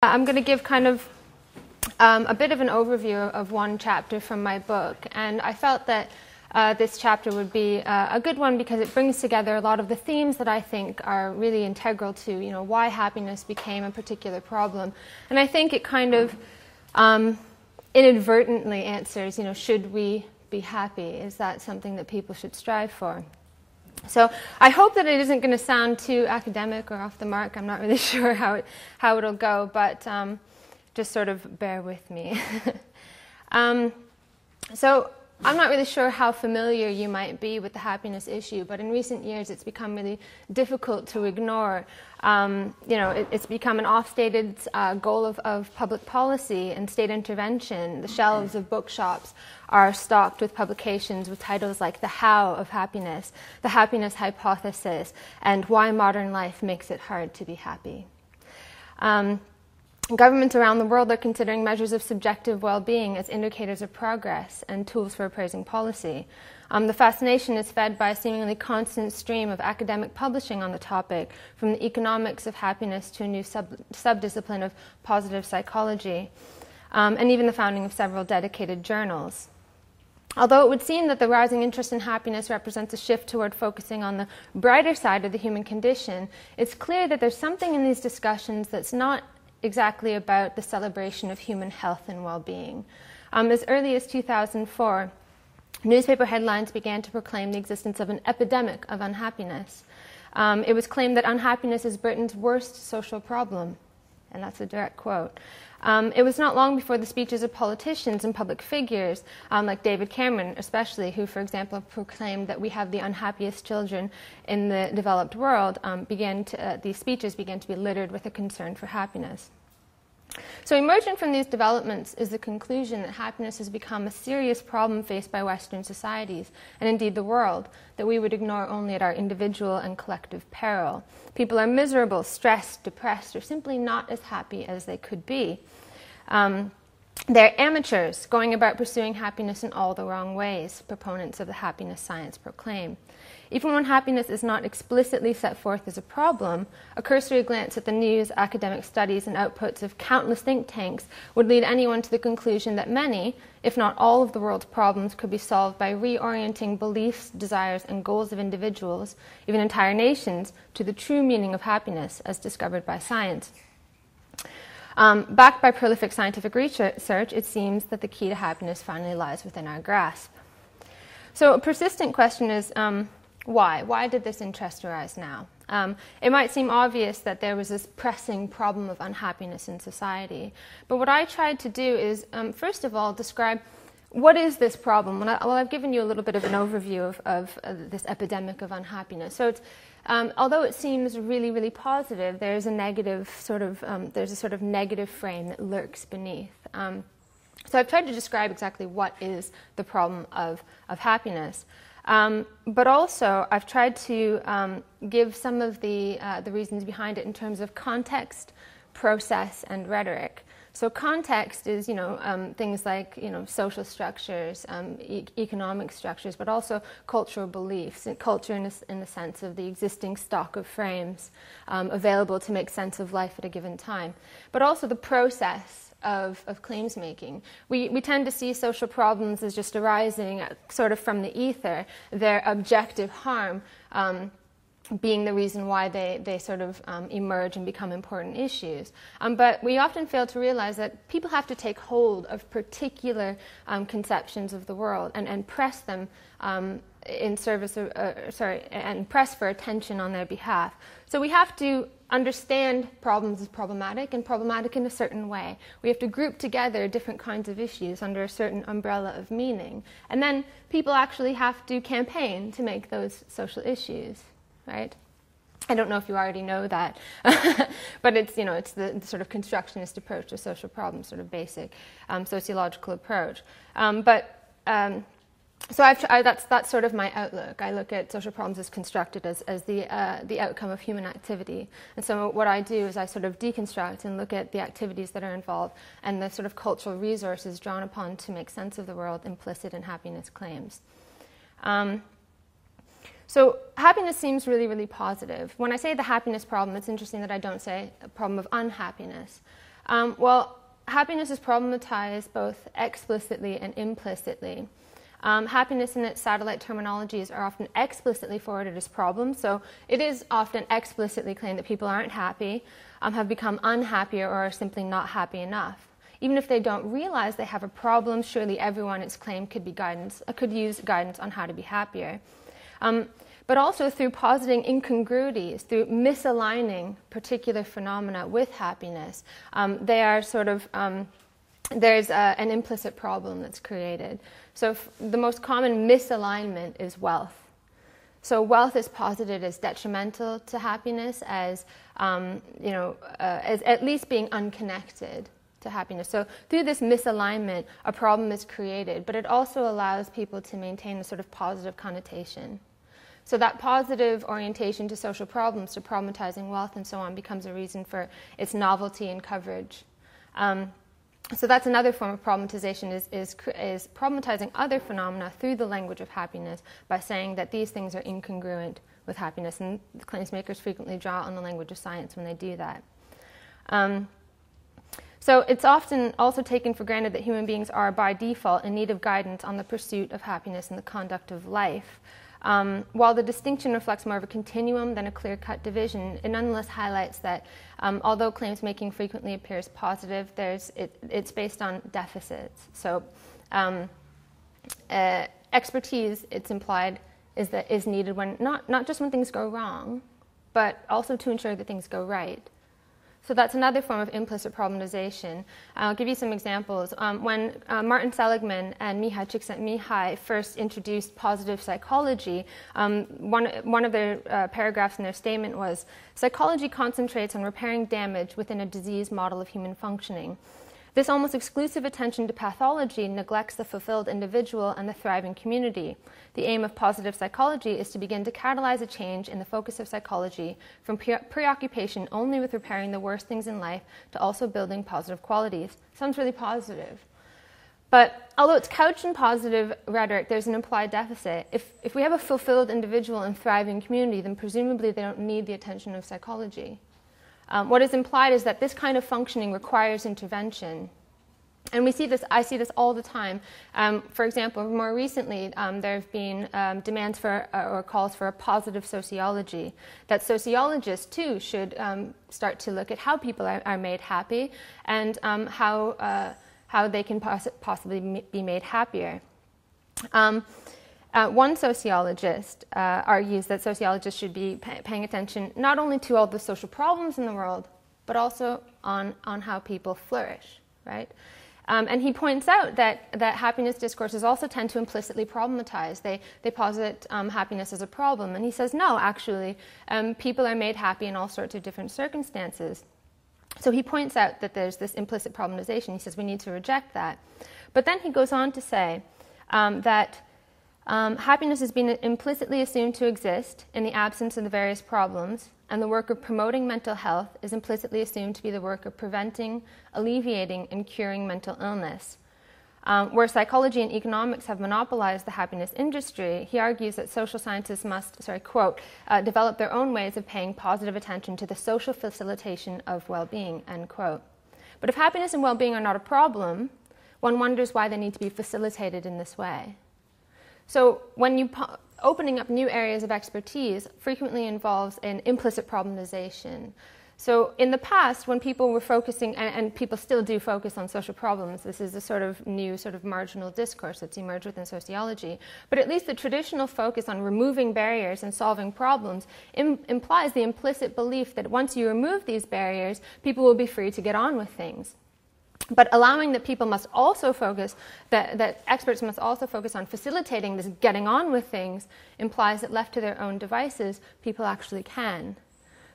I'm going to give kind of a bit of an overview of one chapter from my book, and I felt that this chapter would be a good one because it brings together a lot of the themes that I think are really integral to, why happiness became a particular problem. And I think it kind of inadvertently answers, should we be happy? Is that something that people should strive for? So I hope that it isn't going to sound too academic or off the mark. I'm not really sure how it'll go, but just sort of bear with me. So I'm not really sure how familiar you might be with the happiness issue, but in recent years it's become really difficult to ignore. It's become an oft-stated goal of public policy and state intervention. The shelves of bookshops are stocked with publications with titles like The How of Happiness, The Happiness Hypothesis, and Why Modern Life Makes It Hard to Be Happy. Governments around the world are considering measures of subjective well-being as indicators of progress and tools for appraising policy. The fascination is fed by a seemingly constant stream of academic publishing on the topic, from the economics of happiness to a new subdiscipline of positive psychology, and even the founding of several dedicated journals. Although it would seem that the rising interest in happiness represents a shift toward focusing on the brighter side of the human condition, it's clear that there's something in these discussions that's not exactly about the celebration of human health and well-being. As early as 2004, newspaper headlines began to proclaim the existence of an epidemic of unhappiness. It was claimed that unhappiness is Britain's worst social problem, and that's a direct quote. It was not long before the speeches of politicians and public figures, like David Cameron especially, who, for example, proclaimed that we have the unhappiest children in the developed world, these speeches began to be littered with a concern for happiness. So emergent from these developments is the conclusion that happiness has become a serious problem faced by Western societies, and indeed the world, that we would ignore only at our individual and collective peril. People are miserable, stressed, depressed, or simply not as happy as they could be. They're amateurs, going about pursuing happiness in all the wrong ways, proponents of the happiness science proclaim. Even when happiness is not explicitly set forth as a problem, a cursory glance at the news, academic studies, and outputs of countless think tanks would lead anyone to the conclusion that many, if not all of the world's problems, could be solved by reorienting beliefs, desires, and goals of individuals, even entire nations, to the true meaning of happiness as discovered by science. Backed by prolific scientific research, it seems that the key to happiness finally lies within our grasp. So a persistent question is, why? Why did this interest arise now? It might seem obvious that there was this pressing problem of unhappiness in society. But what I tried to do is, first of all, describe what is this problem. Well, I've given you a little bit of an overview of this epidemic of unhappiness. So it's, although it seems really, really positive, there's a negative sort of negative frame that lurks beneath. So I've tried to describe exactly what is the problem of happiness. But also, I've tried to give some of the reasons behind it in terms of context, process, and rhetoric. So context is, things like, social structures, economic structures, but also cultural beliefs, and culture in the sense of the existing stock of frames available to make sense of life at a given time. But also the process of claims making. We tend to see social problems as just arising sort of from the ether, their objective harm being the reason why they sort of emerge and become important issues. But we often fail to realize that people have to take hold of particular conceptions of the world and press them in service of, and press for attention on their behalf. So we have to understand problems as problematic and problematic in a certain way. We have to group together different kinds of issues under a certain umbrella of meaning. And then people actually have to campaign to make those social issues, right? I don't know if you already know that, but it's the sort of constructionist approach to social problems, sort of basic sociological approach. So that's sort of my outlook. I look at social problems as constructed as the outcome of human activity. And so what I do is I sort of deconstruct and look at the activities that are involved and the sort of cultural resources drawn upon to make sense of the world implicit in happiness claims. So happiness seems really, really positive. When I say the happiness problem, it's interesting that I don't say a problem of unhappiness. Well, happiness is problematized both explicitly and implicitly. Happiness and its satellite terminologies are often explicitly forwarded as problems, so it is often explicitly claimed that people aren't happy, have become unhappy, or are simply not happy enough. Even if they don't realize they have a problem, surely everyone, it's claimed, could use guidance on how to be happier. But also through positing incongruities, through misaligning particular phenomena with happiness, they are sort of, there's an implicit problem that's created. So the most common misalignment is wealth. So wealth is posited as detrimental to happiness, as as at least being unconnected to happiness. So through this misalignment, a problem is created, but it also allows people to maintain a sort of positive connotation. So that positive orientation to social problems, to problematizing wealth and so on, becomes a reason for its novelty and coverage. So that's another form of problematization, is problematizing other phenomena through the language of happiness by saying that these things are incongruent with happiness. And the claims makers frequently draw on the language of science when they do that. So it's often also taken for granted that human beings are, by default, in need of guidance on the pursuit of happiness and the conduct of life. While the distinction reflects more of a continuum than a clear-cut division, it nonetheless highlights that although claims making frequently appears positive, it's based on deficits. So expertise, it's implied, is needed when not just when things go wrong, but also to ensure that things go right. So that's another form of implicit problematization. I'll give you some examples. When Martin Seligman and Mihai Csikszentmihalyi first introduced positive psychology, one of their paragraphs in their statement was, "Psychology concentrates on repairing damage within a diseased model of human functioning. This almost exclusive attention to pathology neglects the fulfilled individual and the thriving community. The aim of positive psychology is to begin to catalyze a change in the focus of psychology from preoccupation only with repairing the worst things in life to also building positive qualities." Sounds really positive. But although it's couched in positive rhetoric, there's an implied deficit. If we have a fulfilled individual and thriving community, then presumably they don't need the attention of psychology. What is implied is that this kind of functioning requires intervention. And we see this, I see this all the time. For example, more recently, there have been demands for or calls for a positive sociology, that sociologists too should start to look at how people are made happy and how they can possibly be made happier. One sociologist argues that sociologists should be paying attention not only to all the social problems in the world, but also on how people flourish, right? And he points out that happiness discourses also tend to implicitly problematize. They posit happiness as a problem. And he says, no, actually, people are made happy in all sorts of different circumstances. So he points out that there's this implicit problematization. He says we need to reject that. But then he goes on to say that happiness has been implicitly assumed to exist in the absence of the various problems, and the work of promoting mental health is implicitly assumed to be the work of preventing, alleviating, and curing mental illness. Where psychology and economics have monopolized the happiness industry, he argues that social sciences must, quote, develop their own ways of paying positive attention to the social facilitation of well-being, end quote. But if happiness and well-being are not a problem, one wonders why they need to be facilitated in this way. So when opening up new areas of expertise frequently involves an implicit problematization. So in the past, when people were focusing, and people still do focus on social problems, this is a sort of new sort of marginal discourse that's emerged within sociology, but at least the traditional focus on removing barriers and solving problems implies the implicit belief that once you remove these barriers, people will be free to get on with things. But allowing that people must also focus, that experts must also focus on facilitating this getting on with things, implies that left to their own devices, people actually can.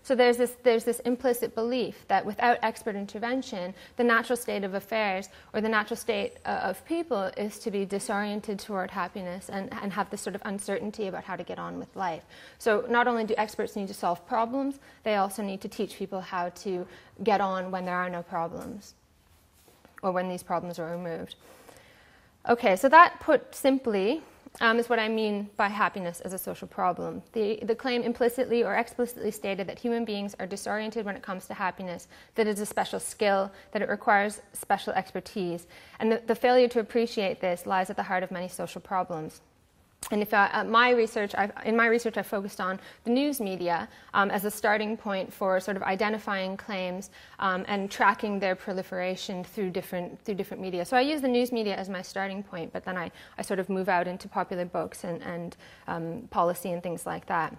So there's this implicit belief that without expert intervention, the natural state of affairs or the natural state of people is to be disoriented toward happiness and have this sort of uncertainty about how to get on with life. So not only do experts need to solve problems, they also need to teach people how to get on when there are no problems, or when these problems are removed. Okay, so that put simply is what I mean by happiness as a social problem. The claim implicitly or explicitly stated that human beings are disoriented when it comes to happiness, that it's a special skill, that it requires special expertise. And the failure to appreciate this lies at the heart of many social problems. And in my research, I focused on the news media as a starting point for sort of identifying claims and tracking their proliferation through different media. So I use the news media as my starting point, but then I sort of move out into popular books and policy and things like that.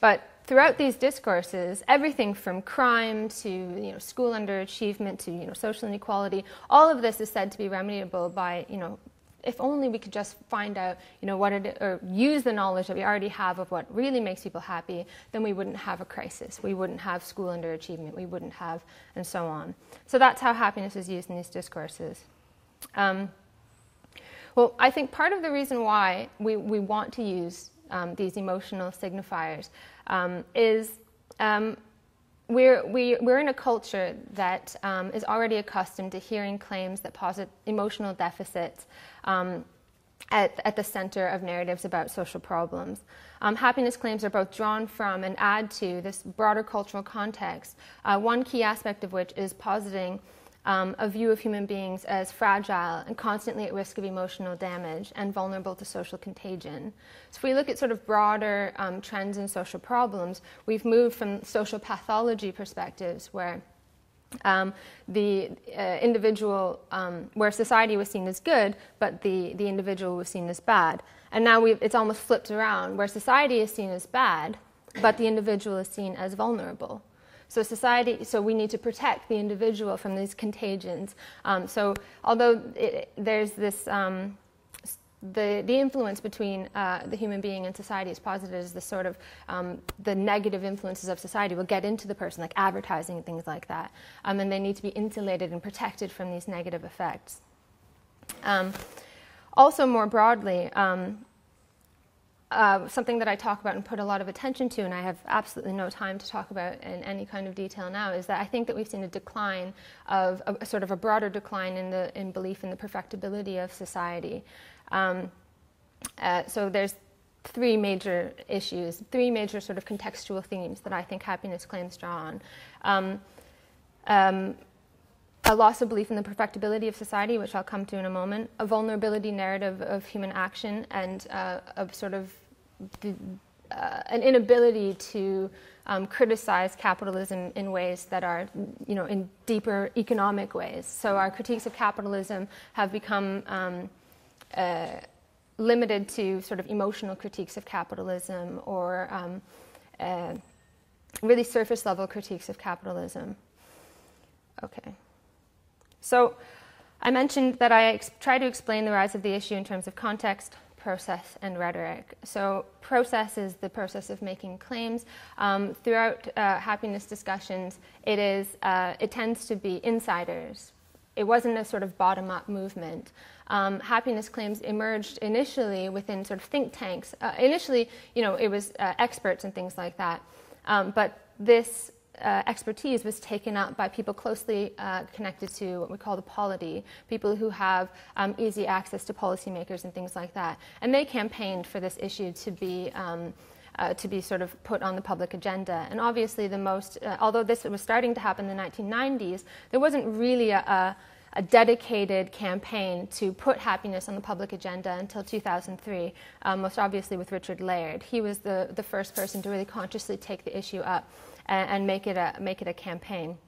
But throughout these discourses, everything from crime to school underachievement to social inequality, all of this is said to be remediable by if only we could just find out, or use the knowledge that we already have of what really makes people happy, then we wouldn't have a crisis. We wouldn't have school underachievement. We wouldn't have, and so on. So that's how happiness is used in these discourses. Well, I think part of the reason why we want to use these emotional signifiers is we're in a culture that is already accustomed to hearing claims that posit emotional deficits at the center of narratives about social problems. Happiness claims are both drawn from and add to this broader cultural context, one key aspect of which is positing a view of human beings as fragile and constantly at risk of emotional damage and vulnerable to social contagion. So if we look at sort of broader trends in social problems, we've moved from social pathology perspectives where the individual, where society was seen as good, but the individual was seen as bad. And now it's almost flipped around, where society is seen as bad, but the individual is seen as vulnerable. So we need to protect the individual from these contagions. So although there's this, the influence between the human being and society is posited as the sort of the negative influences of society will get into the person, like advertising and things like that. And they need to be insulated and protected from these negative effects. Also more broadly, something that I talk about and put a lot of attention to, and I have absolutely no time to talk about in any kind of detail now, is that I think that we've seen a decline of a sort of a broader decline in belief in the perfectibility of society. So there's three major issues, three major sort of contextual themes that I think happiness claims draw on. A loss of belief in the perfectibility of society, which I'll come to in a moment, a vulnerability narrative of human action, and of sort of an inability to criticize capitalism in ways that are, in deeper economic ways. So our critiques of capitalism have become limited to sort of emotional critiques of capitalism or really surface level critiques of capitalism. Okay. So I mentioned that I try to explain the rise of the issue in terms of context, process, and rhetoric. So process is the process of making claims. Throughout happiness discussions, it tends to be insiders. It wasn't a sort of bottom-up movement. Happiness claims emerged initially within sort of think tanks. Initially, it was experts and things like that. But this expertise was taken up by people closely connected to what we call the polity, people who have easy access to policymakers and things like that. And they campaigned for this issue to be sort of put on the public agenda. And obviously although this was starting to happen in the 1990s, there wasn't really a dedicated campaign to put happiness on the public agenda until 2003, most obviously with Richard Layard. He was the first person to really consciously take the issue up and make it a campaign.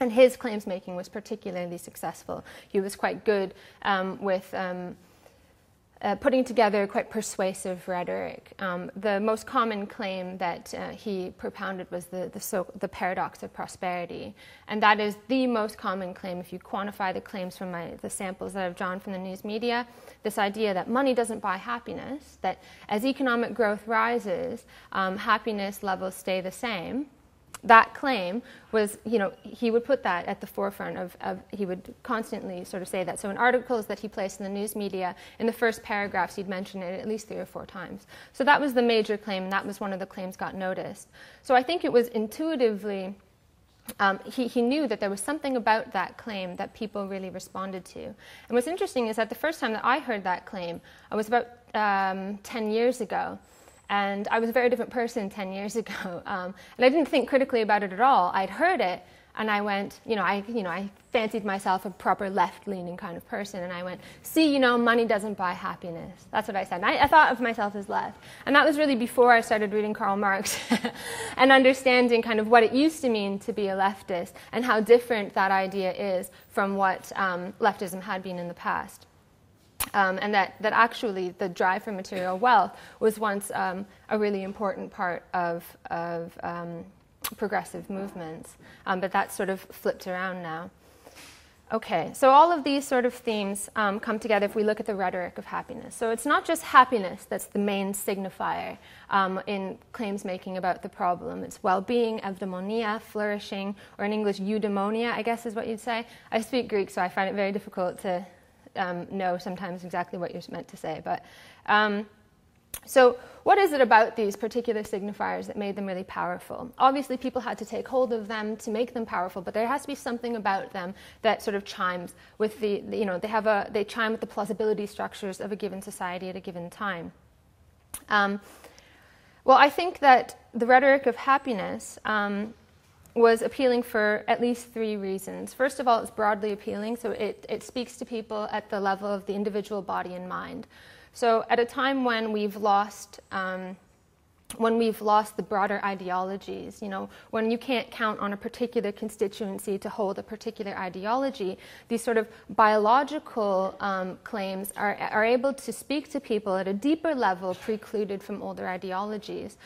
And his claims making was particularly successful. He was quite good with putting together quite persuasive rhetoric. The most common claim that he propounded was the paradox of prosperity. And that is the most common claim if you quantify the claims from the samples that I've drawn from the news media. This idea that money doesn't buy happiness, that as economic growth rises, happiness levels stay the same. That claim was, he would put that at the forefront of he would constantly sort of say that. So in articles that he placed in the news media, in the first paragraphs, he'd mention it at least 3 or 4 times. So that was the major claim, and that was one of the claims got noticed. So I think it was intuitively he knew that there was something about that claim that people really responded to. And what's interesting is that the first time that I heard that claim, I was about 10 years ago. And I was a very different person 10 years ago. And I didn't think critically about it at all. I'd heard it, and I went, I fancied myself a proper left-leaning kind of person. And I went, see, money doesn't buy happiness. That's what I said. And I thought of myself as left. And that was really before I started reading Karl Marx and understanding kind of what it used to mean to be a leftist and how different that idea is from what leftism had been in the past. And that actually the drive for material wealth was once a really important part of progressive movements. But that's sort of flipped around now. Okay, so all of these sort of themes come together if we look at the rhetoric of happiness. So it's not just happiness that's the main signifier in claims making about the problem. It's well-being, eudaimonia, flourishing, or in English, eudaimonia, I guess is what you'd say. I speak Greek, so I find it very difficult to know sometimes exactly what you're meant to say. But so what is it about these particular signifiers that made them really powerful? Obviously, people had to take hold of them to make them powerful, but there has to be something about them that sort of chimes with they chime with the plausibility structures of a given society at a given time. Well, I think that the rhetoric of happiness was appealing for at least three reasons. First of all, it's broadly appealing, so it speaks to people at the level of the individual body and mind. So at a time when we've lost the broader ideologies, when you can't count on a particular constituency to hold a particular ideology, these sort of biological claims are able to speak to people at a deeper level precluded from older ideologies.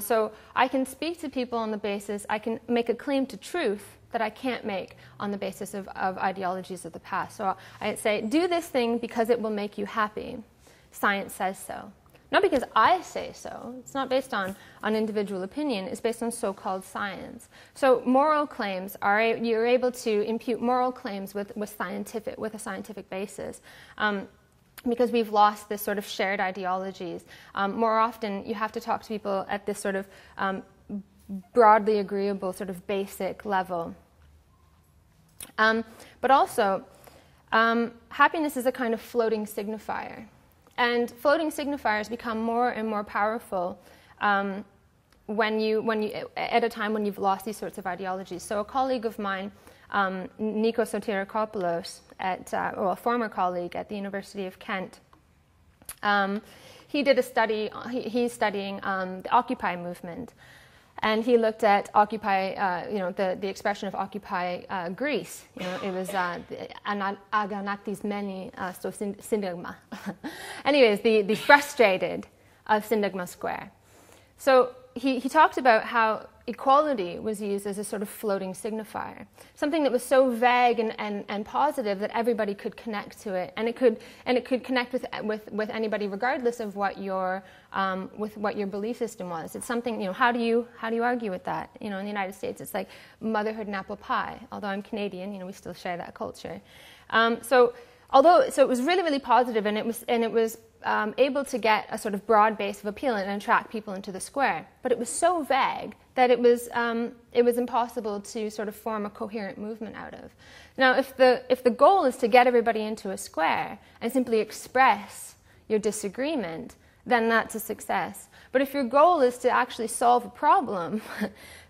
So I can speak to people on the basis, I can make a claim to truth that I can't make on the basis of ideologies of the past. So I'd say, do this thing because it will make you happy. Science says so. Not because I say so. It's not based on individual opinion. It's based on so-called science. So moral claims you're able to impute moral claims with a scientific basis. Because we've lost this sort of shared ideologies. More often, you have to talk to people at this sort of broadly agreeable, sort of basic level. But also, happiness is a kind of floating signifier. And floating signifiers become more and more powerful when you at a time when you've lost these sorts of ideologies. So a colleague of mine, Nikos Sotirakopoulos, a former colleague at the University of Kent, he did a study. He's studying the Occupy movement, and he looked at Occupy, the expression of Occupy Greece. It was aganaktismeni sto syntagma. Anyways, the frustrated of Syntagma Square. So he talked about how equality was used as a sort of floating signifier, something that was so vague and positive that everybody could connect to it, and it could connect with anybody regardless of what your belief system was. It's something, how do you argue with that? In the United States, it's like motherhood and apple pie. Although I'm Canadian, we still share that culture. So it was really, really positive, and it was able to get a sort of broad base of appeal and attract people into the square. But it was so vague that it was impossible to sort of form a coherent movement out of. Now, if the goal is to get everybody into a square and simply express your disagreement, then that's a success. But if your goal is to actually solve a problem,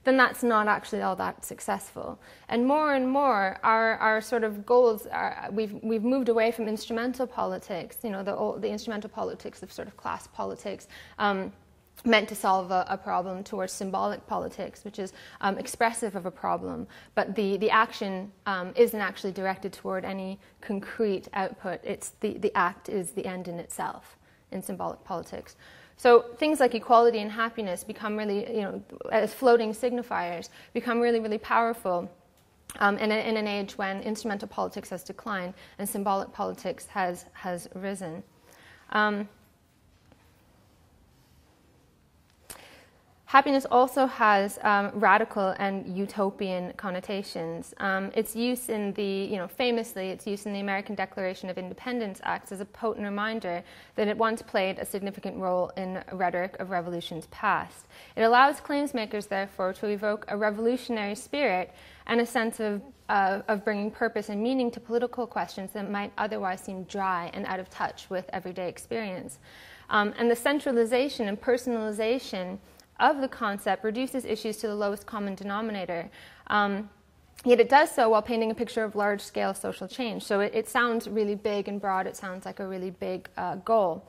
then that's not actually all that successful. And more, our sort of goals are, we've moved away from instrumental politics, the instrumental politics of sort of class politics, meant to solve a problem, towards symbolic politics, which is expressive of a problem, but the action isn't actually directed toward any concrete output. It's the act is the end in itself in symbolic politics. So things like equality and happiness become really, as floating signifiers, become really, really powerful in an age when instrumental politics has declined and symbolic politics has risen. Happiness also has radical and utopian connotations. Its use in the, famously, its use in the American Declaration of Independence acts as a potent reminder that it once played a significant role in a rhetoric of revolutions past. It allows claims makers, therefore, to evoke a revolutionary spirit and a sense of bringing purpose and meaning to political questions that might otherwise seem dry and out of touch with everyday experience. And the centralization and personalization of the concept reduces issues to the lowest common denominator. Yet it does so while painting a picture of large-scale social change. So it sounds really big and broad. It sounds like a really big goal,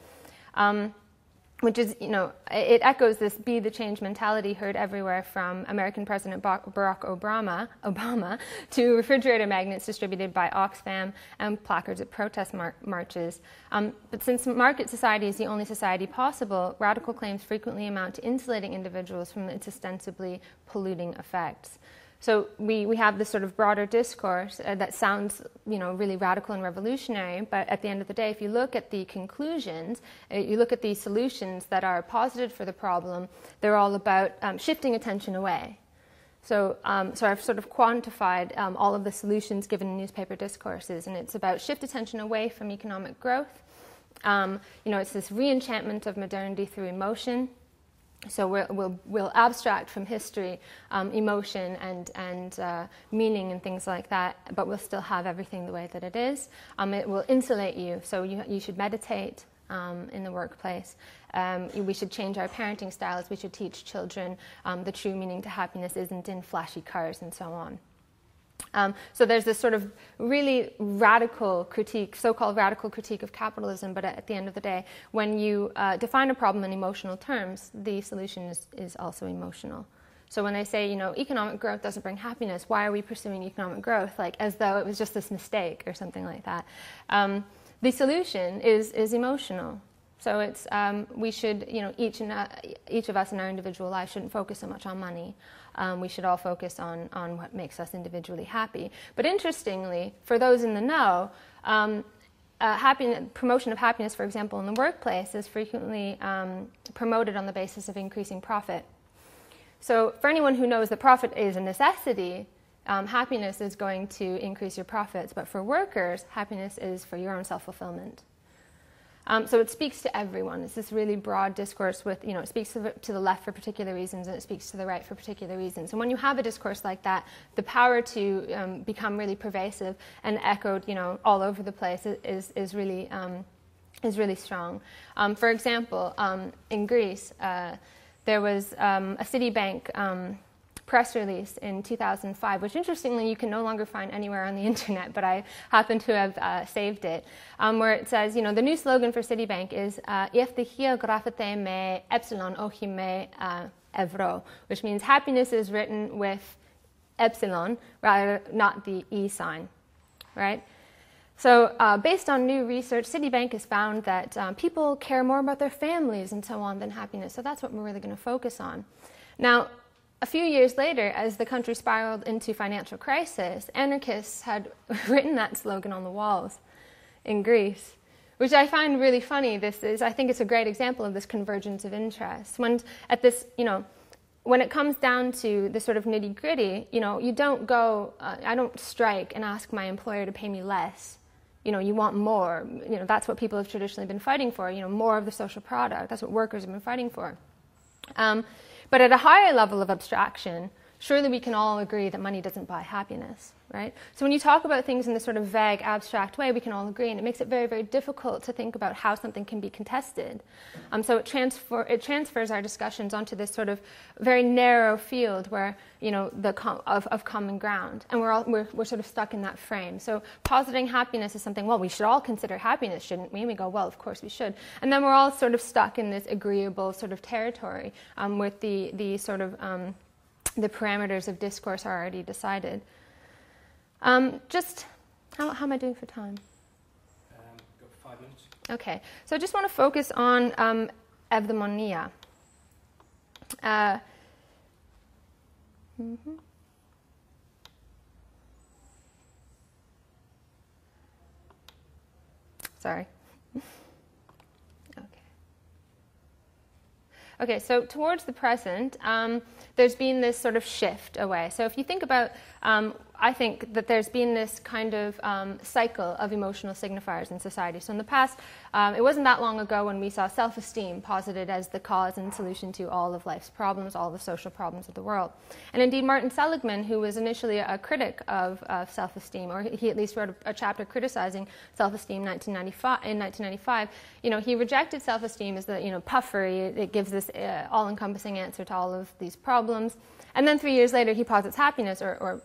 which is, it echoes this be the change mentality heard everywhere from American President Barack Obama to refrigerator magnets distributed by Oxfam and placards at protest marches. But since market society is the only society possible, radical claims frequently amount to insulating individuals from its ostensibly polluting effects. So we have this sort of broader discourse that sounds, really radical and revolutionary, but at the end of the day, if you look at the conclusions, you look at the solutions that are posited for the problem, they're all about shifting attention away. So I've sort of quantified all of the solutions given in newspaper discourses, and it's about shift attention away from economic growth. It's this re-enchantment of modernity through emotion. So we'll abstract from history, emotion and meaning and things like that, but we'll still have everything the way that it is. It will insulate you, so you should meditate in the workplace. We should change our parenting styles. We should teach children the true meaning to happiness isn't in flashy cars and so on. So there's this sort of really radical critique, so-called radical critique of capitalism, but at the end of the day, when you define a problem in emotional terms, the solution is also emotional. So when they say, economic growth doesn't bring happiness, why are we pursuing economic growth? Like as though it was just this mistake or something like that. The solution is emotional. So it's we should, each of us in our individual life shouldn't focus so much on money. We should all focus on what makes us individually happy. But interestingly, for those in the know, promotion of happiness, for example, in the workplace is frequently promoted on the basis of increasing profit. So for anyone who knows that profit is a necessity, happiness is going to increase your profits. But for workers, happiness is for your own self-fulfillment. So it speaks to everyone. It's this really broad discourse with, it speaks to the left for particular reasons and it speaks to the right for particular reasons. And when you have a discourse like that, the power to become really pervasive and echoed, all over the place is really strong. For example, in Greece, there was a Citibank press release in 2005, which interestingly you can no longer find anywhere on the internet, but I happen to have saved it, where it says, the new slogan for Citibank is "Ευτυχία γράφεται με epsilon, όχι με euro," which means happiness is written with epsilon, rather not the e sign, right? So based on new research, Citibank has found that people care more about their families and so on than happiness, so that's what we're really going to focus on. Now, a few years later, as the country spiraled into financial crisis, anarchists had written that slogan on the walls in Greece, which I find really funny. I think it's a great example of this convergence of interests. When it comes down to the sort of nitty-gritty, you don't go, I don't strike and ask my employer to pay me less. You want more. That's what people have traditionally been fighting for, more of the social product. That's what workers have been fighting for. But at a higher level of abstraction, surely we can all agree that money doesn't buy happiness, right? So when you talk about things in this sort of vague, abstract way, we can all agree, and it makes it very, very difficult to think about how something can be contested. So it transfers our discussions onto this sort of very narrow field where, of common ground, and we're sort of stuck in that frame. So positing happiness is something, well, we should all consider happiness, shouldn't we? And we go, well, of course we should. And then we're all sort of stuck in this agreeable sort of territory with the sort of the parameters of discourse are already decided. Just, how am I doing for time? Got 5 minutes. Okay, so I just want to focus on eudaimonia. Sorry. Okay, so towards the present, there's been this sort of shift away. So if you think about, I think that there's been this kind of cycle of emotional signifiers in society. So in the past, it wasn't that long ago when we saw self-esteem posited as the cause and solution to all of life's problems, all the social problems of the world. And indeed, Martin Seligman, who was initially a critic of self-esteem, or he at least wrote a chapter criticizing self-esteem in 1995, he rejected self-esteem as the, puffery. It gives this all-encompassing answer to all of these problems. And then 3 years later, he posits happiness or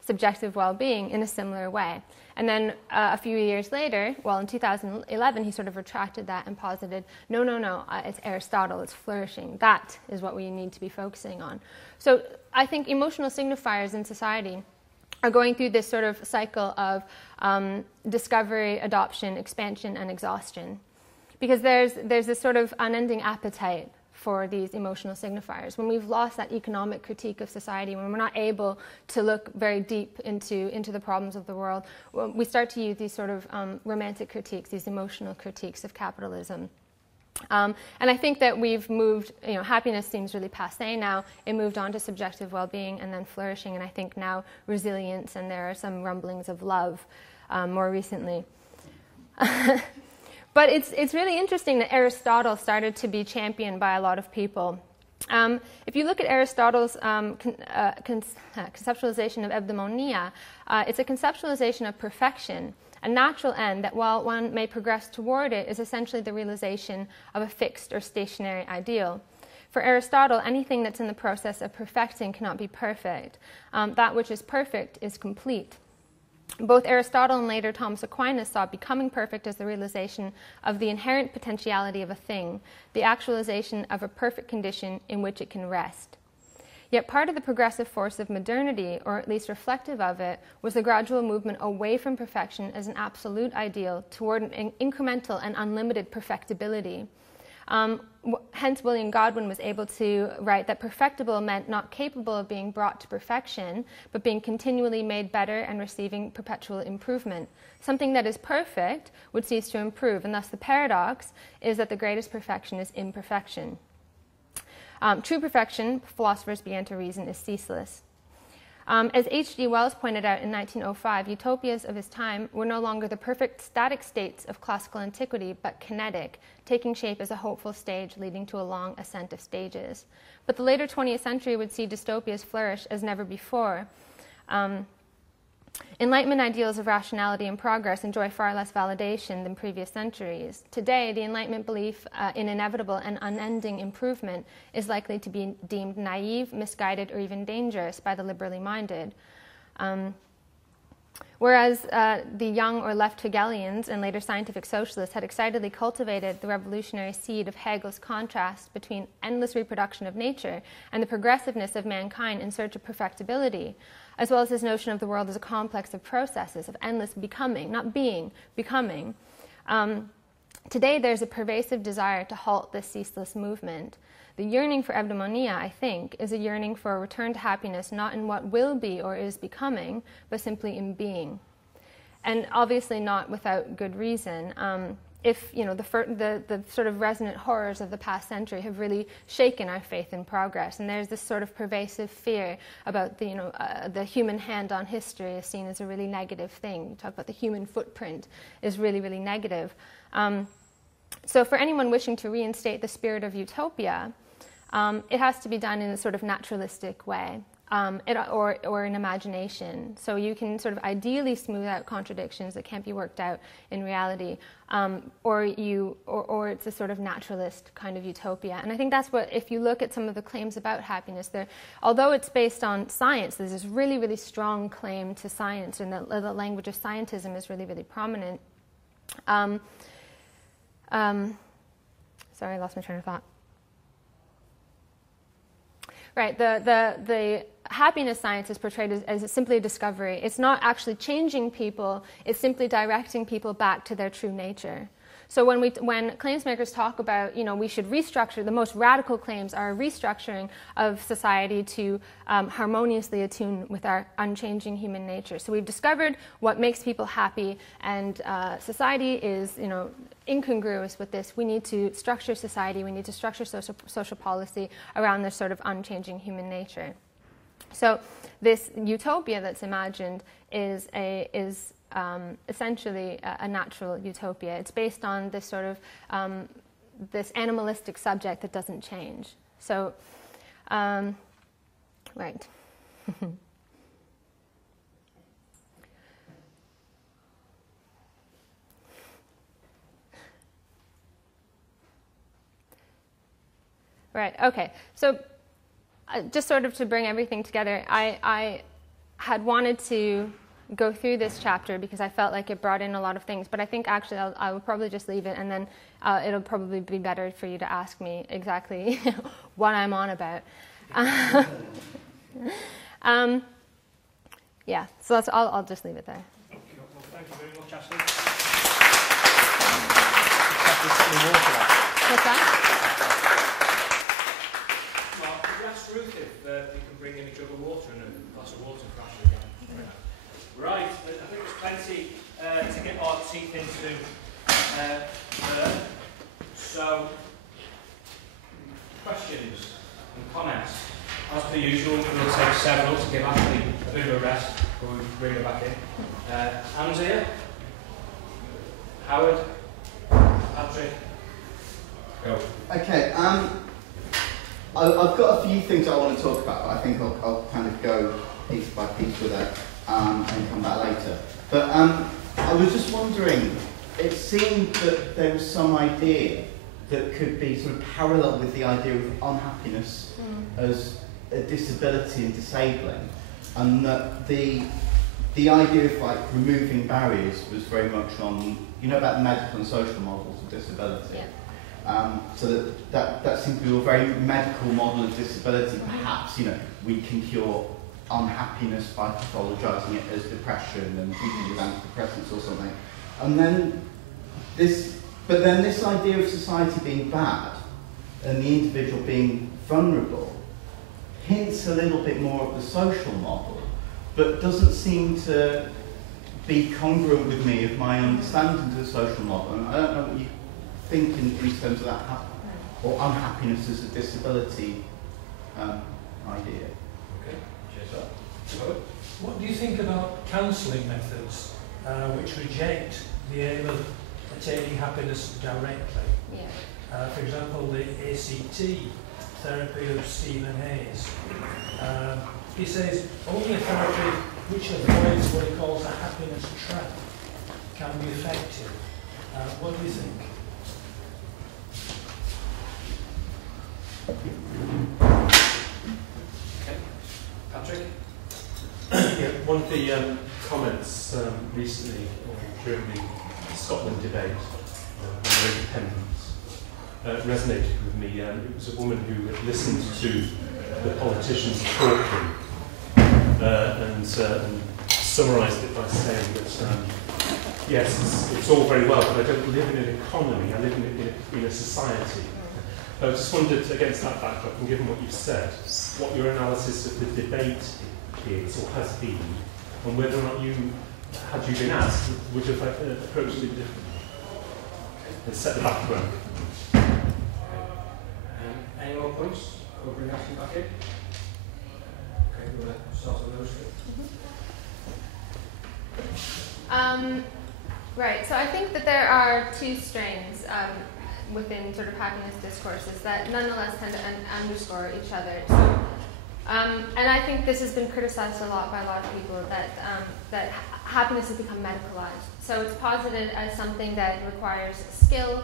subjective well-being in a similar way. And then a few years later, well, in 2011, he sort of retracted that and posited, no, it's Aristotle, it's flourishing. That is what we need to be focusing on. So I think emotional signifiers in society are going through this sort of cycle of discovery, adoption, expansion, and exhaustion. Because there's this sort of unending appetite for these emotional signifiers. When we've lost that economic critique of society, when we're not able to look very deep into the problems of the world, we start to use these sort of romantic critiques, these emotional critiques of capitalism. And I think that we've moved, happiness seems really passé now. It moved on to subjective well-being and then flourishing, and I think now resilience, and there are some rumblings of love more recently. But it's really interesting that Aristotle started to be championed by a lot of people. If you look at Aristotle's conceptualization of eudaimonia, it's a conceptualization of perfection, a natural end that, while one may progress toward it, is essentially the realization of a fixed or stationary ideal. For Aristotle, anything that's in the process of perfecting cannot be perfect. That which is perfect is complete. Both Aristotle and later Thomas Aquinas saw becoming perfect as the realization of the inherent potentiality of a thing, the actualization of a perfect condition in which it can rest. Yet part of the progressive force of modernity, or at least reflective of it, was the gradual movement away from perfection as an absolute ideal toward an incremental and unlimited perfectibility. Hence, William Godwin was able to write that perfectible meant not capable of being brought to perfection, but being continually made better and receiving perpetual improvement. Something that is perfect would cease to improve, and thus the paradox is that the greatest perfection is imperfection. True perfection, philosophers began to reason, is ceaseless. As H.G. Wells pointed out in 1905, utopias of his time were no longer the perfect static states of classical antiquity, but kinetic, taking shape as a hopeful stage leading to a long ascent of stages. But the later 20th century would see dystopias flourish as never before. Enlightenment ideals of rationality and progress enjoy far less validation than previous centuries. Today, the Enlightenment belief in inevitable and unending improvement is likely to be deemed naive, misguided, or even dangerous by the liberally minded. Whereas the young or left Hegelians and later scientific socialists had excitedly cultivated the revolutionary seed of Hegel's contrast between endless reproduction of nature and the progressiveness of mankind in search of perfectibility, as well as his notion of the world as a complex of processes, of endless becoming, not being, becoming. Today there's a pervasive desire to halt this ceaseless movement. The yearning for eudaimonia, I think, is a yearning for a return to happiness not in what will be or is becoming, but simply in being. And obviously not without good reason. If the sort of resonant horrors of the past century have really shaken our faith in progress, and there's this sort of pervasive fear about the human hand on history is seen as a really negative thing. You talk about the human footprint is really, really negative. So for anyone wishing to reinstate the spirit of utopia, it has to be done in a sort of naturalistic way. Or in imagination. So you can sort of ideally smooth out contradictions that can't be worked out in reality, or it's a sort of naturalist kind of utopia. And I think that's what, if you look at some of the claims about happiness, although it's based on science, there's this really, really strong claim to science, and the language of scientism is really, really prominent. Sorry, I lost my train of thought. Right, the happiness science is portrayed as simply a discovery. It's not actually changing people, it's simply directing people back to their true nature. So when claims makers talk about, we should restructure, the most radical claims are a restructuring of society to harmoniously attune with our unchanging human nature. So we've discovered what makes people happy, and society is, incongruous with this. We need to structure society, we need to structure social policy around this sort of unchanging human nature. So this utopia that's imagined is essentially a natural utopia. It's based on this sort of this animalistic subject that doesn't change. So, right. Right, okay. So just sort of to bring everything together, I had wanted to go through this chapter because I felt like it brought in a lot of things, but I think actually I will probably just leave it, and then it'll probably be better for you to ask me exactly what I'm on about. Yeah, so I'll just leave it there. Okay, well, thank you very much, Ashley. What's that? Well, we asked Ruth if you can bring in a jug of water and a glass of water for Ashley again. Right, I think there's plenty to get our teeth into there. So, questions and comments. As per usual, we'll take several to give Ashley a bit of a rest before we bring her back in. Andrea, Howard, Patrick, go. Okay, I've got a few things I want to talk about, but I think I'll kind of go piece by piece with it and come back later. But I was just wondering, it seemed that there was some idea that could be sort of parallel with the idea of unhappiness as a disability and disabling, and that the idea of like removing barriers was very much on, about the medical and social models of disability. Yeah. So that seems to be a very medical model of disability. Perhaps, we can cure unhappiness by pathologizing it as depression and treating with antidepressants or something. And then this idea of society being bad and the individual being vulnerable hints a little bit more of the social model, but doesn't seem to be congruent with me of my understanding of the social model. And I don't know what you think in terms of that, or unhappiness as a disability idea. Okay, cheers. What do you think about counselling methods which reject the aim of attaining happiness directly? Yeah. For example, the ACT therapy of Stephen Hayes. He says only a therapy which avoids what he calls a happiness trap can be effective. What do you think? Okay, Patrick? Yeah, one of the comments recently during the Scotland debate on independence resonated with me. It was a woman who had listened to the politicians talking and summarised it by saying that yes, it's all very well, but I don't live in an economy, I live in a society. I just wondered, against that backdrop, and given what you've said, what your analysis of the debate is or has been, and whether or not you, had you been asked, would have approached it differently and set the background. Any more points? We'll bring Ashley back in. Okay, we'll start on those two. Right, so I think that there are two strains within sort of happiness discourses that nonetheless tend to underscore each other. So, and I think this has been criticized a lot by a lot of people, that happiness has become medicalized. So it's posited as something that requires skill,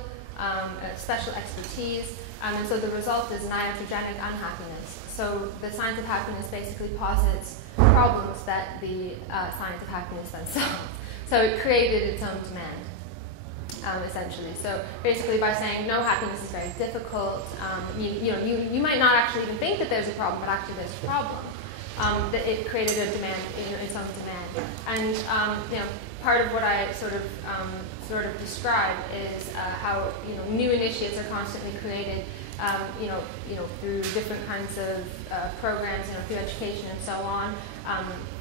special expertise, and so the result is an iatrogenic unhappiness. So the science of happiness basically posits problems that the science of happiness then solves. So it created its own demand, essentially. So basically by saying no, happiness is very difficult, you might not actually even think that there's a problem, but actually there's a problem. That it created a demand, its own demand. And part of what I sort of describe is how new initiates are constantly created, through different kinds of programs, through education and so on,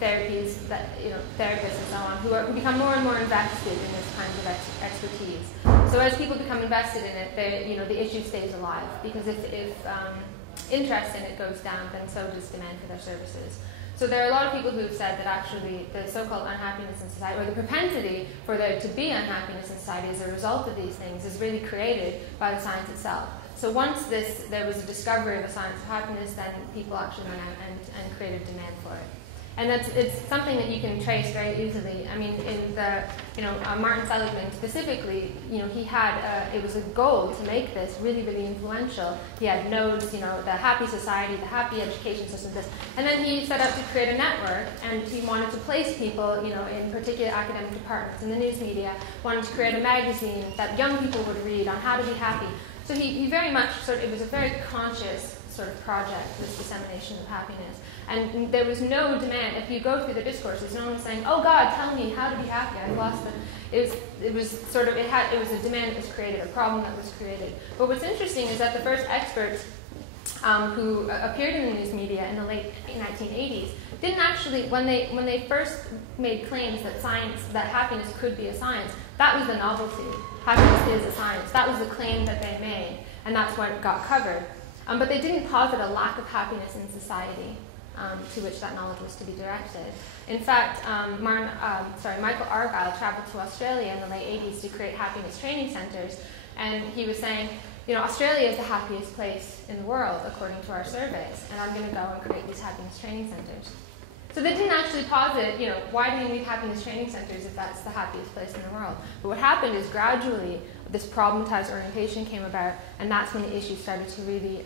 therapies that therapists and so on, who become more and more invested in this kind of expertise. So as people become invested in it, the issue stays alive, because if interest in it goes down, then so does demand for their services. So there are a lot of people who have said that actually the so-called unhappiness in society, or the propensity for there to be unhappiness in society as a result of these things, is really created by the science itself. So once there was a discovery of a science of happiness, then people actually went out and created demand for it. And it's something that you can trace very easily. I mean, in the, Martin Seligman specifically, he had, it was a goal to make this really, really influential. He had nodes, the happy society, the happy education system, this. And then he set out to create a network, and he wanted to place people, in particular academic departments in the news media, wanted to create a magazine that young people would read on how to be happy. So he very much it was a very conscious sort of project, this dissemination of happiness. And there was no demand. If you go through the discourses, no one was saying, "Oh God, tell me how to be happy. I've lost it." It was a demand that was created, a problem that was created. But what's interesting is that the first experts who appeared in the news media in the late 1980s didn't actually, when they first made claims that happiness could be a science, that was the novelty. Happiness is a science. That was the claim that they made, and that's what got covered. But they didn't posit a lack of happiness in society to which that knowledge was to be directed. In fact, Michael Argyle traveled to Australia in the late 80s to create happiness training centers, and he was saying, Australia is the happiest place in the world according to our surveys, and I'm going to go and create these happiness training centers. So they didn't actually posit, why do you need happiness training centers if that's the happiest place in the world? But what happened is gradually this problematized orientation came about, and that's when the issue started to really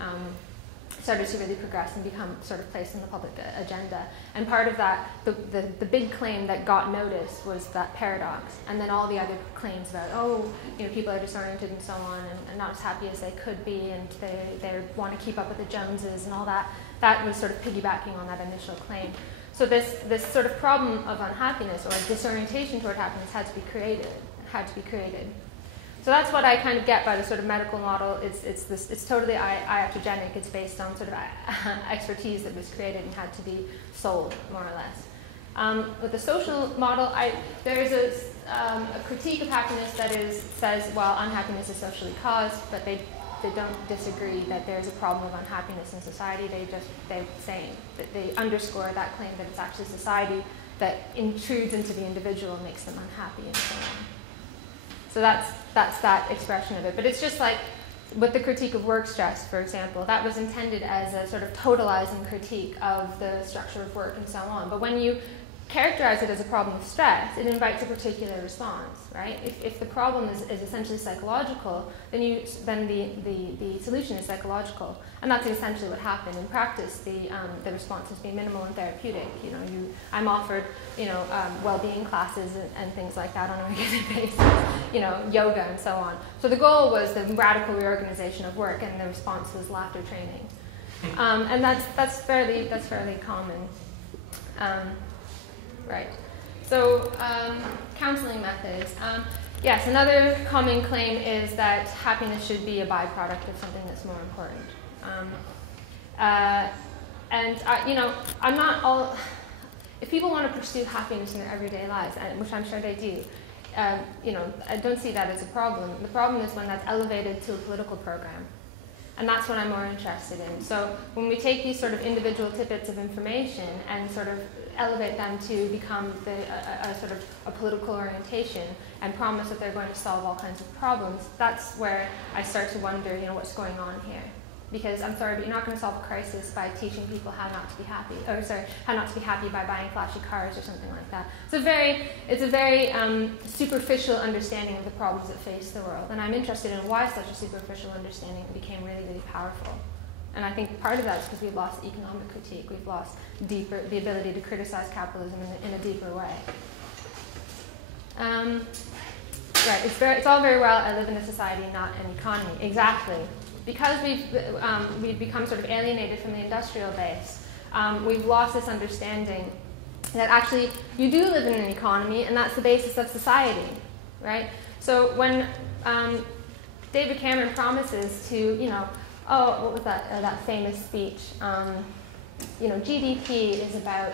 progress and become sort of placed in the public agenda. And part of that, the big claim that got noticed was that paradox, and then all the other claims about, people are disoriented and so on, and not as happy as they could be, and they want to keep up with the Joneses and all that. That was sort of piggybacking on that initial claim. So this sort of problem of unhappiness or disorientation toward happiness had to be created. So that's what I kind of get by the sort of medical model. It's totally iatrogenic. It's based on sort of expertise that was created and had to be sold, more or less. With the social model, there is a critique of happiness that says, well, unhappiness is socially caused, but they don't disagree that there's a problem of unhappiness in society. They're saying that they underscore that claim that it's actually society that intrudes into the individual and makes them unhappy and so on. So that's that expression of it. But it's just like with the critique of work stress, for example, that was intended as a sort of totalizing critique of the structure of work and so on. But when you characterize it as a problem of stress, it invites a particular response, right? If the problem is essentially psychological, then the solution is psychological, and that's essentially what happened in practice. The response has been minimal and therapeutic. I'm offered well-being classes and things like that on a regular basis, yoga and so on. So the goal was the radical reorganization of work, and the response was laughter training, and that's fairly common. Right. So counseling methods. Yes, another common claim is that happiness should be a byproduct of something that's more important. I'm not all. If people want to pursue happiness in their everyday lives, which I'm sure they do, I don't see that as a problem. The problem is when that's elevated to a political program. And that's what I'm more interested in. So when we take these sort of individual tidbits of information and sort of elevate them to become a sort of a political orientation and promise that they're going to solve all kinds of problems, that's where I start to wonder, what's going on here. Because I'm sorry, but you're not going to solve a crisis by teaching people how not to be happy, how not to be happy by buying flashy cars or something like that. It's a very superficial understanding of the problems that face the world, and I'm interested in why such a superficial understanding became really, really powerful. And I think part of that is because we've lost economic critique. We've lost the ability to criticize capitalism in a deeper way. Right, it's all very well, I live in a society, not an economy. Exactly. Because we've become sort of alienated from the industrial base, we've lost this understanding that actually you do live in an economy, and that's the basis of society, right? So when David Cameron promises to, you know, oh, what was that famous speech? You know, GDP is about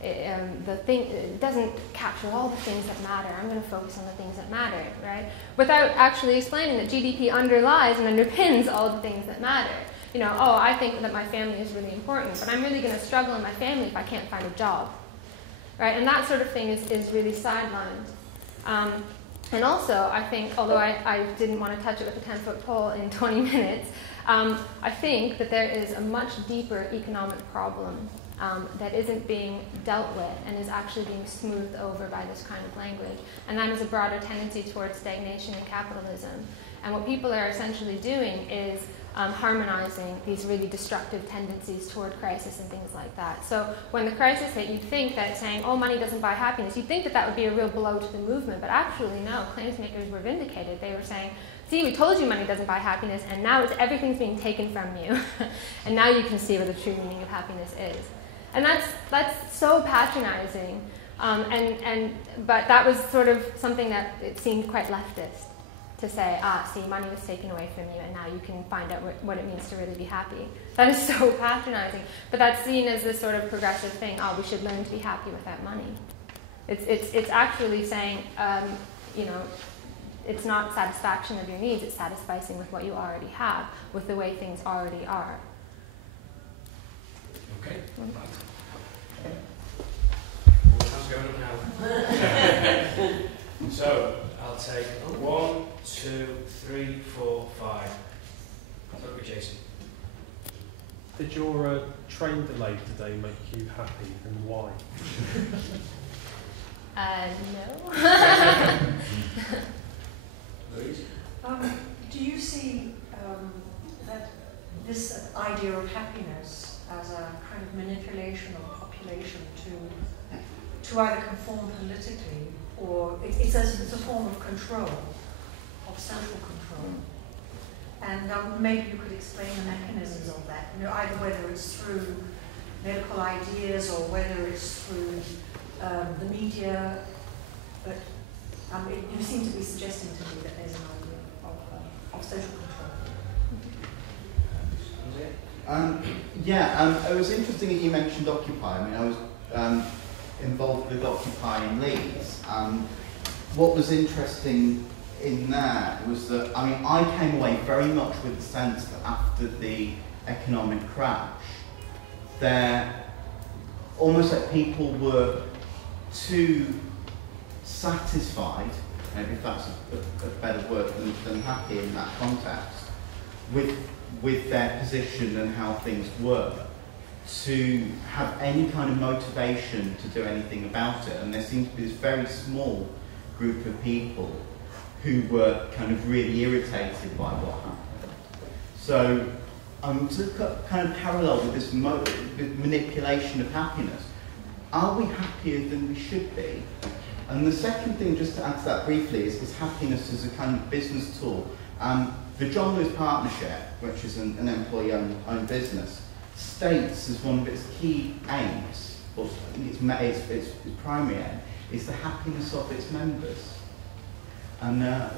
the thing. It doesn't capture all the things that matter. I'm going to focus on the things that matter, right? Without actually explaining that GDP underlies and underpins all the things that matter. You know, oh, I think that my family is really important, but I'm really going to struggle in my family if I can't find a job, right? And that sort of thing is really sidelined. And also, I think, although I didn't want to touch it with a 10-foot pole in 20 minutes, I think that there is a much deeper economic problem that isn't being dealt with and is actually being smoothed over by this kind of language. And that is a broader tendency towards stagnation and capitalism. And what people are essentially doing is harmonizing these really destructive tendencies toward crisis and things like that. So when the crisis hit, you'd think that saying, oh, money doesn't buy happiness, you'd think that that would be a real blow to the movement. But actually, no, claims makers were vindicated. They were saying, see, we told you money doesn't buy happiness, and now everything's being taken from you. And now you can see what the true meaning of happiness is. And that's so patronizing. But that was sort of something that it seemed quite leftist to say, see, money was taken away from you, and now you can find out what it means to really be happy. That is so patronizing. But that's seen as this sort of progressive thing. Oh, we should learn to be happy without money. It's actually saying, you know, it's not satisfaction of your needs, it's satisficing with what you already have, with the way things already are. Okay. How's it going now? So, I'll take 1, 2, 3, 4, 5. Look at Jason. Did your train delay today make you happy, and why? No. Louise? Do you see that this idea of happiness as a kind of manipulation of population to either conform politically, or it's a form of control, of social control? And maybe you could explain the mechanisms of that, you know, either whether it's through medical ideas or whether it's through the media, but you seem to be suggesting to me that there's an idea of social control. It was interesting that you mentioned Occupy. I mean, I was involved with Occupy in Leeds. What was interesting in that was that, I mean, I came away very much with the sense that after the economic crash, there almost like people were too satisfied, maybe if that's a better word than happy in that context, with their position and how things were, to have any kind of motivation to do anything about it. And there seemed to be this very small group of people who were kind of really irritated by what happened. So to kind of parallel with this manipulation of happiness, are we happier than we should be? And the second thing, just to add to that briefly, is happiness as a kind of business tool. The John Lewis Partnership, which is an employee-owned business, states as one of its key aims, or its primary aim, is the happiness of its members. And how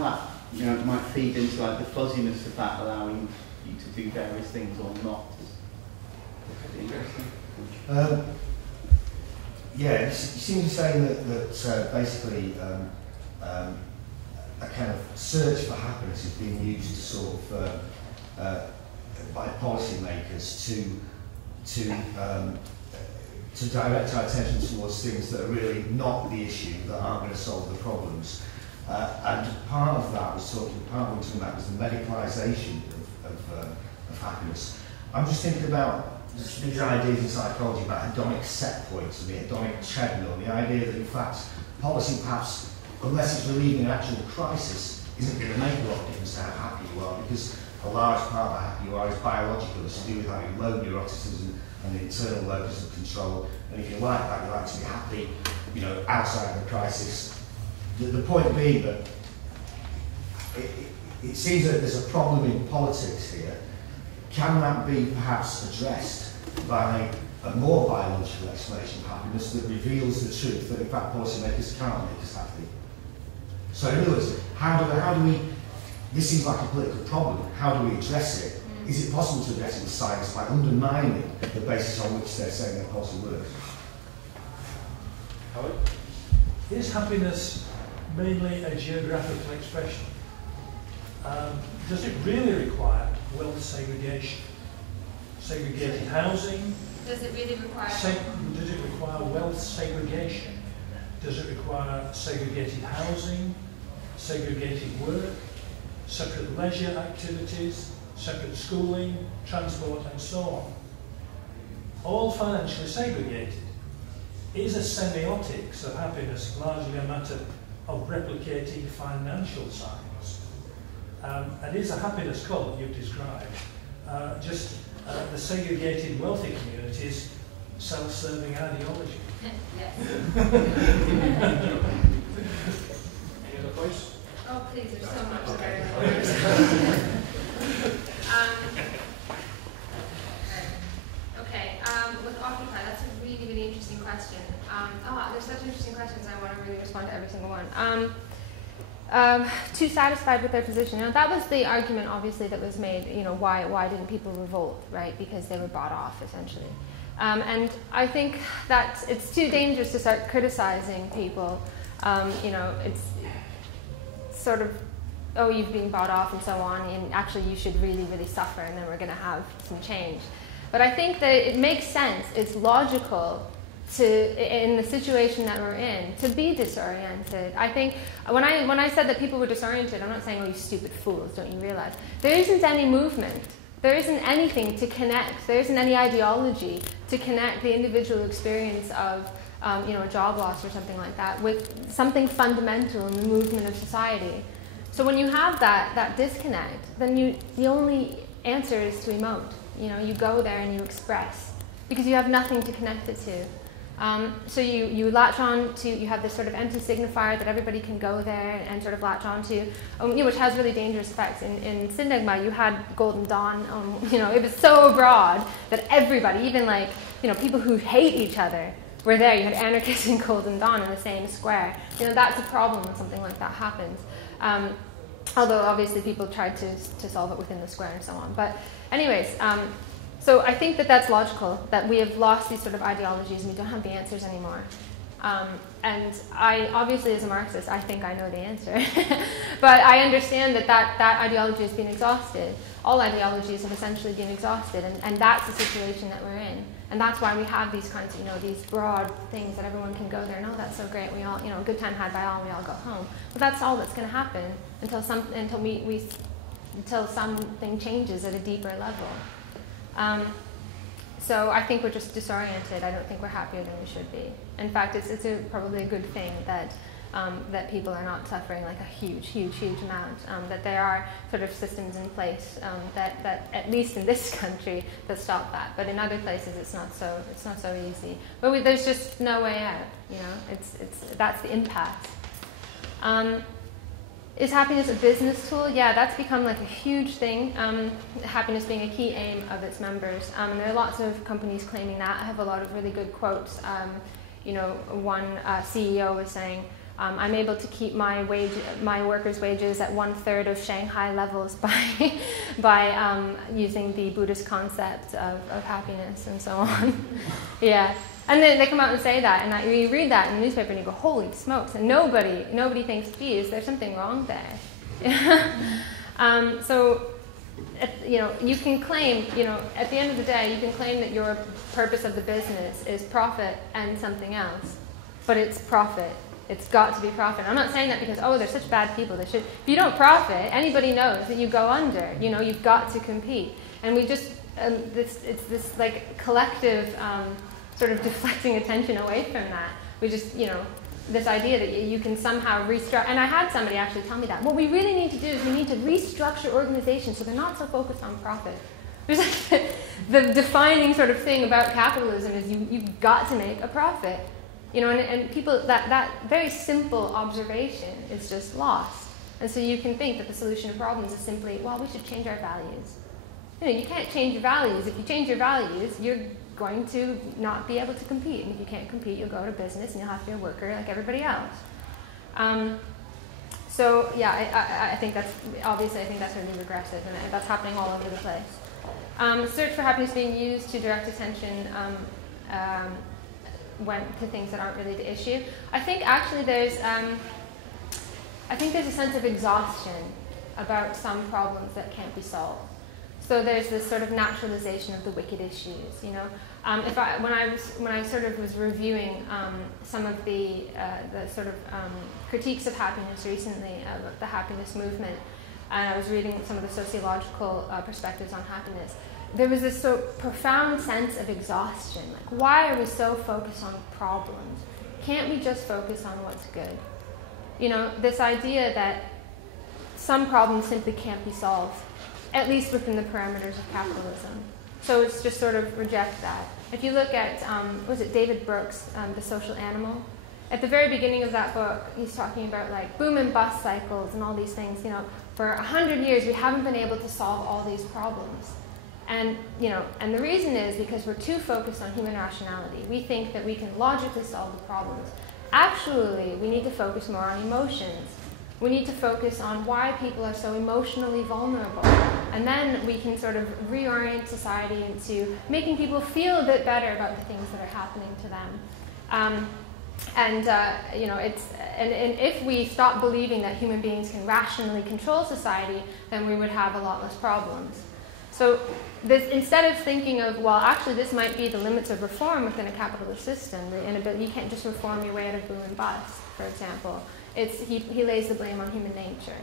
that might feed into like the fuzziness of that, allowing you to do various things or not, is interesting. You seem to be saying that basically a kind of search for happiness is being used to sort of by policymakers to direct our attention towards things that are really not the issue, that aren't going to solve the problems. And part of that was talking about was the medicalisation of happiness. I'm just thinking about these ideas in psychology about hedonic set points and the hedonic treadmill, and the idea that in fact policy perhaps, unless it's relieving an actual crisis, isn't going to make a lot of difference to how happy you are, because a large part of how happy you are is biological. It's to do with having low neuroticism and the internal locus of control. And if you like that, you like to be happy, outside of the crisis. The point being that it seems that there's a problem in politics here. Can that be perhaps addressed by a more biological explanation of happiness that reveals the truth that in fact policymakers can't make us happy. So in other words, how do we, this seems like a political problem, how do we address it? Is it possible to address it with science by undermining the basis on which they're saying their policy works? Howard? Is happiness mainly a geographical expression? Does it really require wealth segregation? Segregated housing? Does it really require... Does it require wealth segregation? Does it require segregated housing, segregated work, separate leisure activities, separate schooling, transport and so on? All financially segregated. Is a semiotics of happiness largely a matter of replicating financial science? And is a happiness cult you've described just the segregated wealthy communities' self-serving ideology? Yes. Any other points? Oh, please, there's so much there. Okay, with Occupy, that's a really, really interesting question. There's such interesting questions, I want to really respond to every single one. Too satisfied with their position. You know, that was the argument, obviously, that was made. You know, why didn't people revolt, right? Because they were bought off, essentially. And I think that it's too dangerous to start criticizing people. You know, it's sort of, oh, you've been bought off and so on, and actually you should really, really suffer, and then we're going to have some change. But I think that it makes sense, it's logical to, in the situation that we're in, to be disoriented. I think when I said that people were disoriented, I'm not saying, oh, you stupid fools, don't you realize? There isn't any movement. There isn't anything to connect. There isn't any ideology to connect the individual experience of you know, a job loss or something like that with something fundamental in the movement of society. So when you have that disconnect, then the only answer is to emote. You know, you go there and you express because you have nothing to connect it to. So you latch on to, you have this sort of empty signifier that everybody can go there and sort of latch on to, you know, which has really dangerous effects. In Syntagma, you had Golden Dawn, you know, it was so broad that everybody, even like, you know, people who hate each other were there. You had anarchists and Golden Dawn in the same square. You know, that's a problem when something like that happens. Although obviously people tried to solve it within the square and so on. But anyways, so I think that that's logical, that we have lost these sort of ideologies and we don't have the answers anymore. And I, obviously as a Marxist, I think I know the answer. But I understand that ideology has been exhausted. All ideologies have essentially been exhausted, and that's the situation that we're in. And that's why we have these kinds of, you know, these broad things that everyone can go there, and oh, that's so great, we all, you know, good time had by all, and we all go home. But that's all that's going to happen until something changes at a deeper level. So I think we're just disoriented. I don't think we're happier than we should be. In fact, it's probably a good thing that that people are not suffering like a huge amount. That there are sort of systems in place that at least in this country that stop that. But in other places, it's not so easy. But there's just no way out. You know, that's the impact. Is happiness a business tool? Yeah, that's become like a huge thing, happiness being a key aim of its members. And there are lots of companies claiming that. I have a lot of really good quotes. You know, one CEO was saying, I'm able to keep my workers' wages at 1/3 of Shanghai levels by using the Buddhist concept of happiness and so on. Yeah. And then they come out and say that, and you read that in the newspaper and you go, holy smokes, and nobody thinks, geez, there's something wrong there. So, you know, you can claim, you know, at the end of the day, you can claim that your purpose of the business is profit and something else, but it's profit. It's got to be profit. I'm not saying that because, oh, they're such bad people. They should. If you don't profit, anybody knows that you go under. You know, you've got to compete. And we just, it's this like collective sort of deflecting attention away from that. We just, you know, this idea that you can somehow restructure. And I had somebody actually tell me that. What we really need to do is we need to restructure organizations so they're not so focused on profit. The defining sort of thing about capitalism is you've got to make a profit. You know, and people, that very simple observation is just lost. And so you can think that the solution to problems is simply, well, we should change our values. You know, you can't change your values. If you change your values, going to not be able to compete. And if you can't compete, you'll go to business and you'll have to be a worker like everybody else. So yeah, I think that's, obviously I think that's really regressive, and that's happening all over the place. Search for happiness being used to direct attention went to things that aren't really the issue. I think actually there's a sense of exhaustion about some problems that can't be solved. So there's this sort of naturalization of the wicked issues, you know. When I sort of was reviewing some of the sort of critiques of happiness recently, of the happiness movement, and I was reading some of the sociological perspectives on happiness, there was this so profound sense of exhaustion. Like, why are we so focused on problems? Can't we just focus on what's good? You know, this idea that some problems simply can't be solved, at least within the parameters of capitalism. So it's just sort of reject that. If you look at, was it David Brooks, The Social Animal? At the very beginning of that book, he's talking about like boom and bust cycles and all these things. You know, for 100 years we haven't been able to solve all these problems. And, you know, and the reason is because we're too focused on human rationality. We think that we can logically solve the problems. Actually, we need to focus more on emotions. We need to focus on why people are so emotionally vulnerable. And then we can sort of reorient society into making people feel a bit better about the things that are happening to them. You know, and if we stop believing that human beings can rationally control society, then we would have a lot less problems. So instead of thinking of, well, actually this might be the limits of reform within a capitalist system, you can't just reform your way out of boom and bust, for example. He lays the blame on human nature.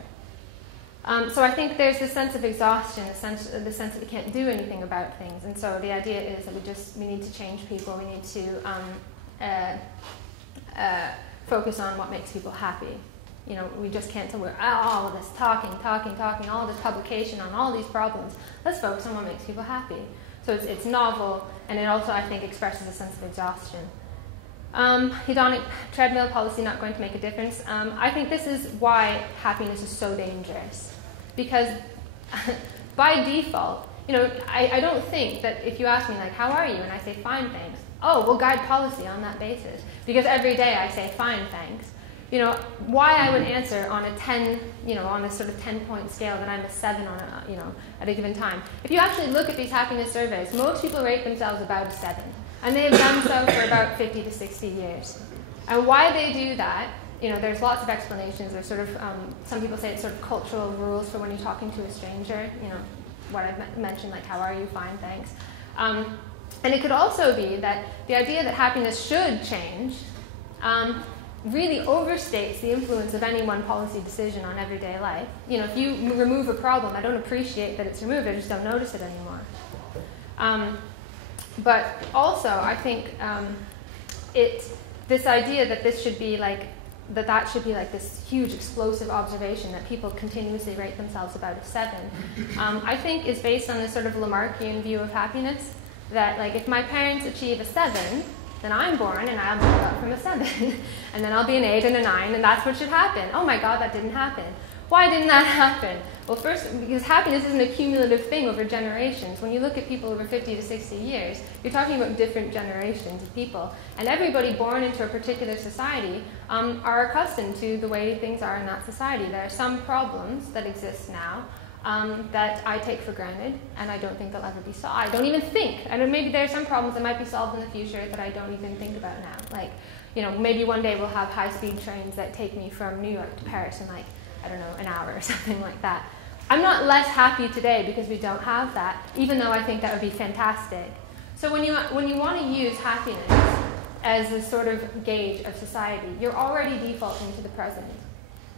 So I think there's this sense of exhaustion, the sense that we can't do anything about things. And so the idea is that we need to change people. We need to focus on what makes people happy. You know, we just can't we're all of this talking, all this publication on all these problems. Let's focus on what makes people happy. So it's novel, and it also, I think, expresses a sense of exhaustion. Hedonic treadmill policy not going to make a difference. I think this is why happiness is so dangerous. Because by default, you know, I don't think that if you ask me, like, how are you? And I say, fine, thanks. Oh, we'll guide policy on that basis. Because every day I say, fine, thanks. You know, why I would answer on a 10, you know, on a sort of 10-point scale that I'm a 7 on a, you know, at a given time. If you actually look at these happiness surveys, most people rate themselves about a 7. And they have done so for about 50 to 60 years. And why they do that, you know, there's lots of explanations. There's sort of, some people say it's sort of cultural rules for when you're talking to a stranger, you know, what I've mentioned, like, how are you? Fine, thanks. And it could also be that the idea that happiness should change really overstates the influence of any one policy decision on everyday life. You know, if you remove a problem, I don't appreciate that it's removed, I just don't notice it anymore. But also, I think this idea that this should be like, that should be like this huge explosive observation that people continuously rate themselves about a 7, I think is based on this sort of Lamarckian view of happiness, that like if my parents achieve a 7, then I'm born and I'll move up from a 7, and then I'll be an 8 and a 9, and that's what should happen. Oh my God, that didn't happen. Why didn't that happen? Well, first, because happiness isn't a cumulative thing over generations. When you look at people over 50 to 60 years, you're talking about different generations of people. And everybody born into a particular society are accustomed to the way things are in that society. There are some problems that exist now that I take for granted, and I don't think they'll ever be solved. I don't even think. Maybe there are some problems that might be solved in the future that I don't even think about now. Like, you know, maybe one day we'll have high-speed trains that take me from New York to Paris in like, I don't know, an hour or something like that. I'm not less happy today because we don't have that, even though I think that would be fantastic. So when you want to use happiness as a sort of gauge of society, you're already defaulting to the present.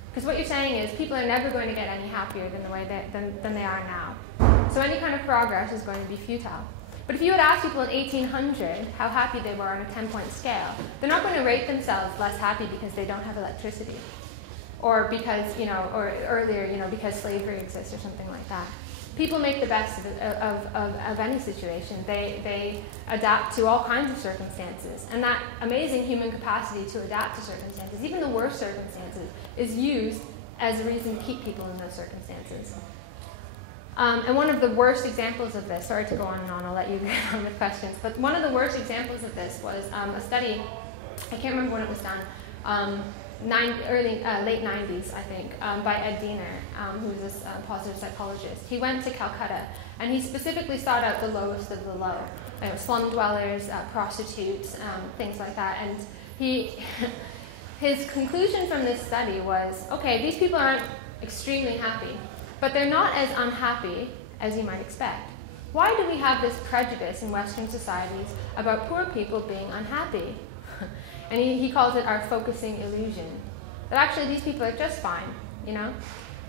Because what you're saying is people are never going to get any happier than than they are now. So any kind of progress is going to be futile. But if you had asked people in 1800 how happy they were on a 10-point scale, they're not going to rate themselves less happy because they don't have electricity. Or because, you know, or earlier, you know, because slavery exists or something like that. People make the best of any situation. They adapt to all kinds of circumstances. And that amazing human capacity to adapt to circumstances, even the worst circumstances, is used as a reason to keep people in those circumstances. And one of the worst examples of this, sorry to go on and on, I'll let you get on with questions, but one of the worst examples of this was a study, I can't remember when it was done, late 90s, I think, by Ed Diener, who was this positive psychologist. He went to Calcutta, and he specifically sought out the lowest of the low, slum dwellers, prostitutes, things like that. And his conclusion from this study was, okay, these people aren't extremely happy, but they're not as unhappy as you might expect. Why do we have this prejudice in Western societies about poor people being unhappy? And he calls it our focusing illusion. That actually these people are just fine, you know?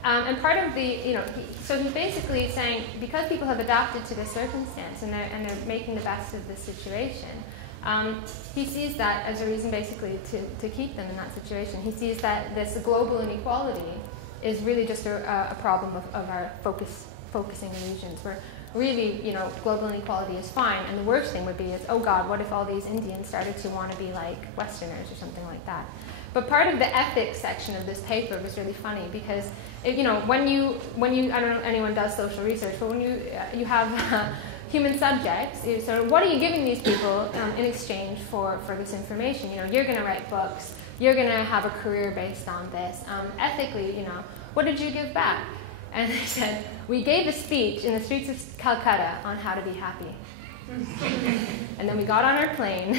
And part of the, so he's basically saying, because people have adapted to this circumstance and they're making the best of this situation, he sees that as a reason basically to keep them in that situation. He sees that this global inequality is really just a problem of our focusing illusions, where really, global inequality is fine, and the worst thing would be is, oh God, what if all these Indians started to want to be like Westerners or something like that? But part of the ethics section of this paper was really funny because, when you I don't know if anyone does social research, but when you have human subjects, so what are you giving these people in exchange for this information? You're going to write books, you're going to have a career based on this. Ethically, what did you give back? And they said, we gave a speech in the streets of Calcutta on how to be happy. And then we got on our plane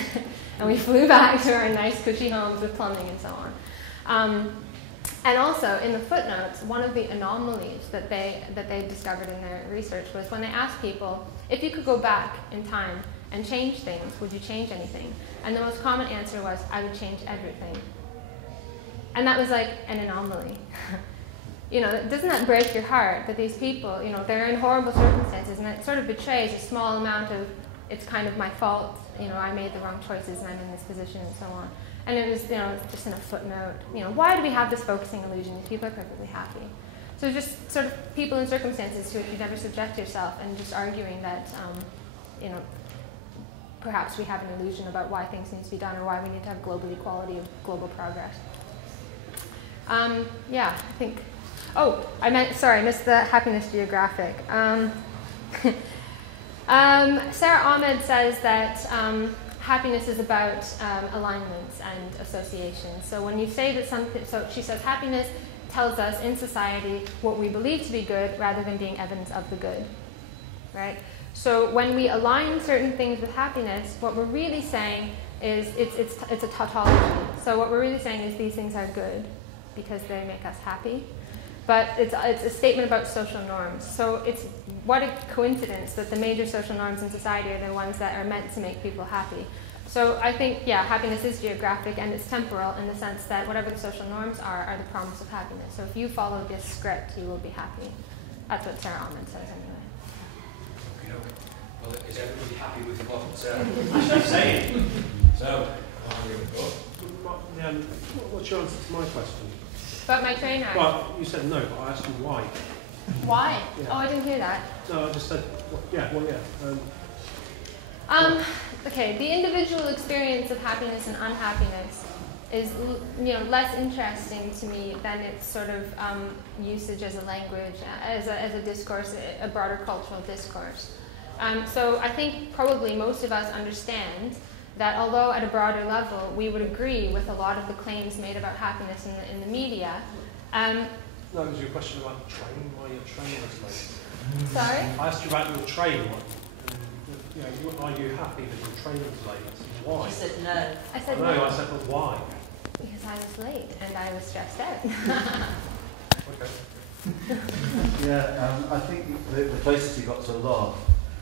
and we flew back to our nice cushy homes with plumbing and so on. And also in the footnotes, one of the anomalies that they discovered in their research was when they asked people, if you could go back in time and change things, would you change anything? And the most common answer was, I would change everything. And that was like an anomaly. Doesn't that break your heart that these people, they're in horrible circumstances, and it sort of betrays a small amount of, it's kind of my fault, I made the wrong choices and I'm in this position and so on. And it was, just in a footnote, why do we have this focusing illusion? These people are perfectly happy. So just sort of people in circumstances to which you never subject yourself, and just arguing that, perhaps we have an illusion about why things need to be done or why we need to have global equality of global progress. I think... Oh, I missed the happiness geographic. Sarah Ahmed says that happiness is about alignments and associations. So when you say that so she says happiness tells us in society what we believe to be good rather than being evidence of the good, right? So when we align certain things with happiness, what we're really saying is it's a tautology. So what we're really saying is these things are good because they make us happy. But it's a statement about social norms. So it's what a coincidence that the major social norms in society are the ones that are meant to make people happy. So I think, happiness is geographic and it's temporal in the sense that whatever the social norms are the promise of happiness. So if you follow this script, you will be happy. That's what Sarah Ahmed says anyway. Okay. Well, is everybody happy with what she's saying? So, what's your answer to my question? About my trainer? Well, you said no, but I asked you why. Why? Yeah. Oh, I didn't hear that. No, I just said, Okay, the individual experience of happiness and unhappiness is, less interesting to me than its sort of usage as a language, as a discourse, a broader cultural discourse. So I think probably most of us understand that although at a broader level we would agree with a lot of the claims made about happiness in the media. No, it was your question about the train, why your train was late. Sorry? I asked you about your train. Are you happy that your train was late? Why? You said no. I said no. I said, but why? Because I was late and I was stressed out. Okay. I think the closest you got to a laugh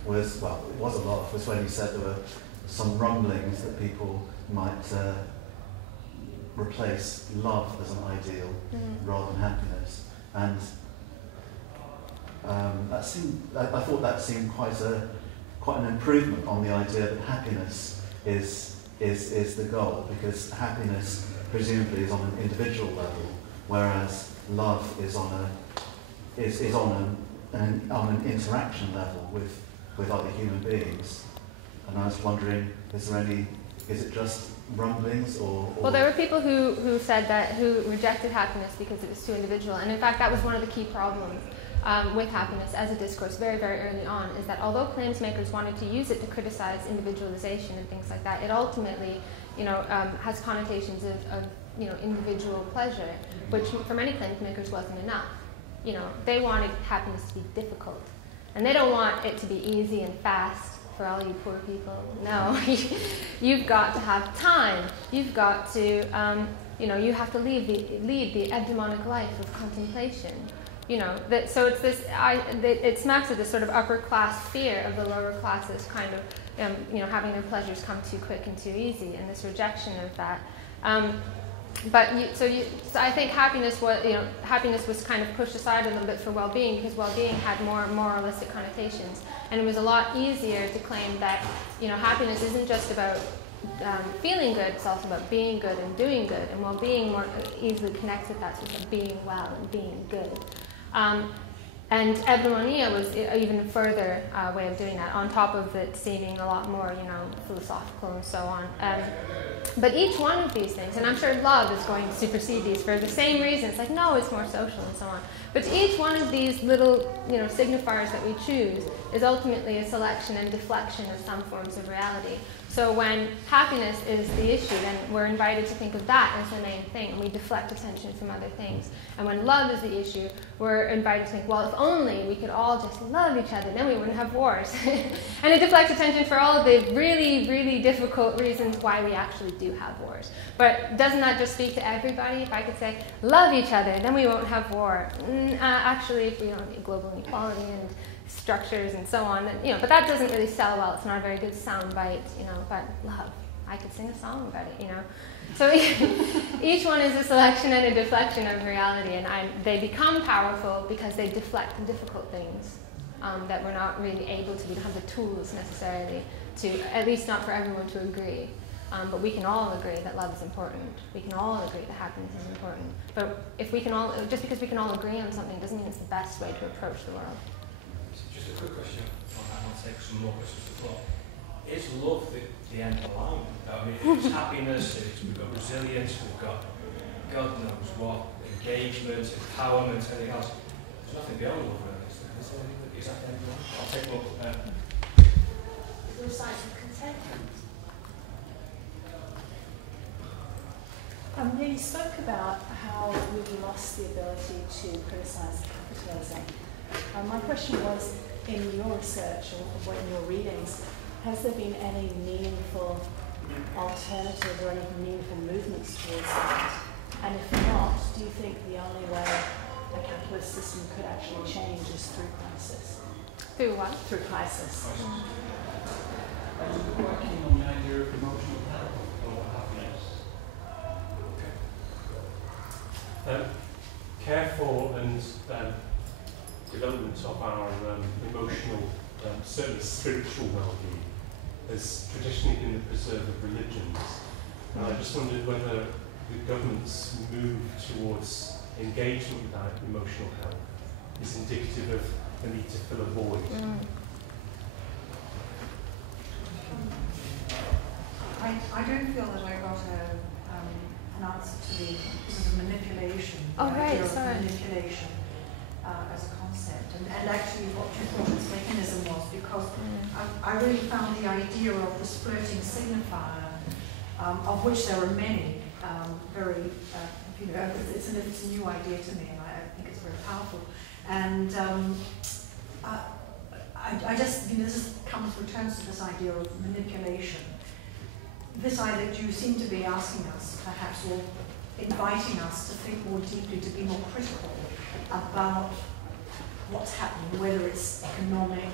was, it was a laugh, was when you said there were some rumblings that people might replace love as an ideal rather than happiness, and I thought that seemed quite an improvement on the idea that happiness is the goal, because happiness presumably is on an individual level, whereas love is on an interaction level with other human beings. And I was wondering, is it just rumblings or? Well, there were people who said that, who rejected happiness because it was too individual. And in fact, that was one of the key problems with happiness as a discourse very, very early on is that although claims makers wanted to use it to criticize individualization and things like that, it ultimately, has connotations of individual pleasure, which for many claims makers wasn't enough. They wanted happiness to be difficult, and they don't want it to be easy and fast for all you poor people. No, you've got to have time. You've got to, you have to lead the eudaimonic life of contemplation. So it's this. It smacks of this sort of upper class fear of the lower classes, kind of, having their pleasures come too quick and too easy, and this rejection of that. So I think happiness was kind of pushed aside a little bit for well-being, because well-being had more moralistic connotations, and it was a lot easier to claim that happiness isn't just about feeling good; it's also about being good and doing good, and well-being more easily connects with that sort of being well and being good. And eudaimonia was even a further way of doing that, on top of it seeming a lot more, philosophical and so on. But each one of these things, and I'm sure love is going to supersede these for the same reasons, like, no, it's more social and so on. But each one of these little, signifiers that we choose is ultimately a selection and deflection of some forms of reality. So when happiness is the issue, then we're invited to think of that as the main thing, and we deflect attention from other things. And when love is the issue, we're invited to think, well, if only we could all just love each other, then we wouldn't have wars. And it deflects attention for all of the really, really difficult reasons why we actually do have wars. But doesn't that just speak to everybody? If I could say, love each other, then we won't have war. Actually, if we don't need global inequality and structures and so on, then, but that doesn't really sell well. It's not a very good soundbite, but love. I could sing a song about it, So each one is a selection and a deflection of reality, and they become powerful because they deflect the difficult things that we're not really able to. We don't have the tools necessarily to, at least not for everyone to agree. But we can all agree that love is important. We can all agree that happiness is important. But if we can all, just because we can all agree on something doesn't mean it's the best way to approach the world. Just a quick question on that, and I'll take some more questions as well. Is love the end of the line? I mean, it's happiness, we've got resilience, we've got God knows what, engagement, empowerment, anything else. There's nothing beyond love, really. Is that the end of the line? I'll take one. Is there a sign of contentment? You spoke about how we've lost the ability to criticise capitalism. My question was, in your research or in your readings, has there been any meaningful alternative or any meaningful movements towards that? And if not, do you think the only way a capitalist system could actually change is through crisis? Through what? Through crisis. I was working on the idea of emotional health or happiness. Careful and development of our emotional, certainly spiritual well-being has traditionally been the preserve of religions. And I just wondered whether the government's move towards engagement with that emotional health is indicative of the need to fill a void. I don't feel that I got an answer to the sort of manipulation. Manipulation as a concept, and actually what you thought its mechanism was, because I really found the idea of this flirting signifier, of which there are many, very, it's a new idea to me, and I think it's very powerful. And I just, this returns to this idea of manipulation. This idea that you seem to be asking us, perhaps, or inviting us to think more deeply, to be more critical about what's happening, whether it's economic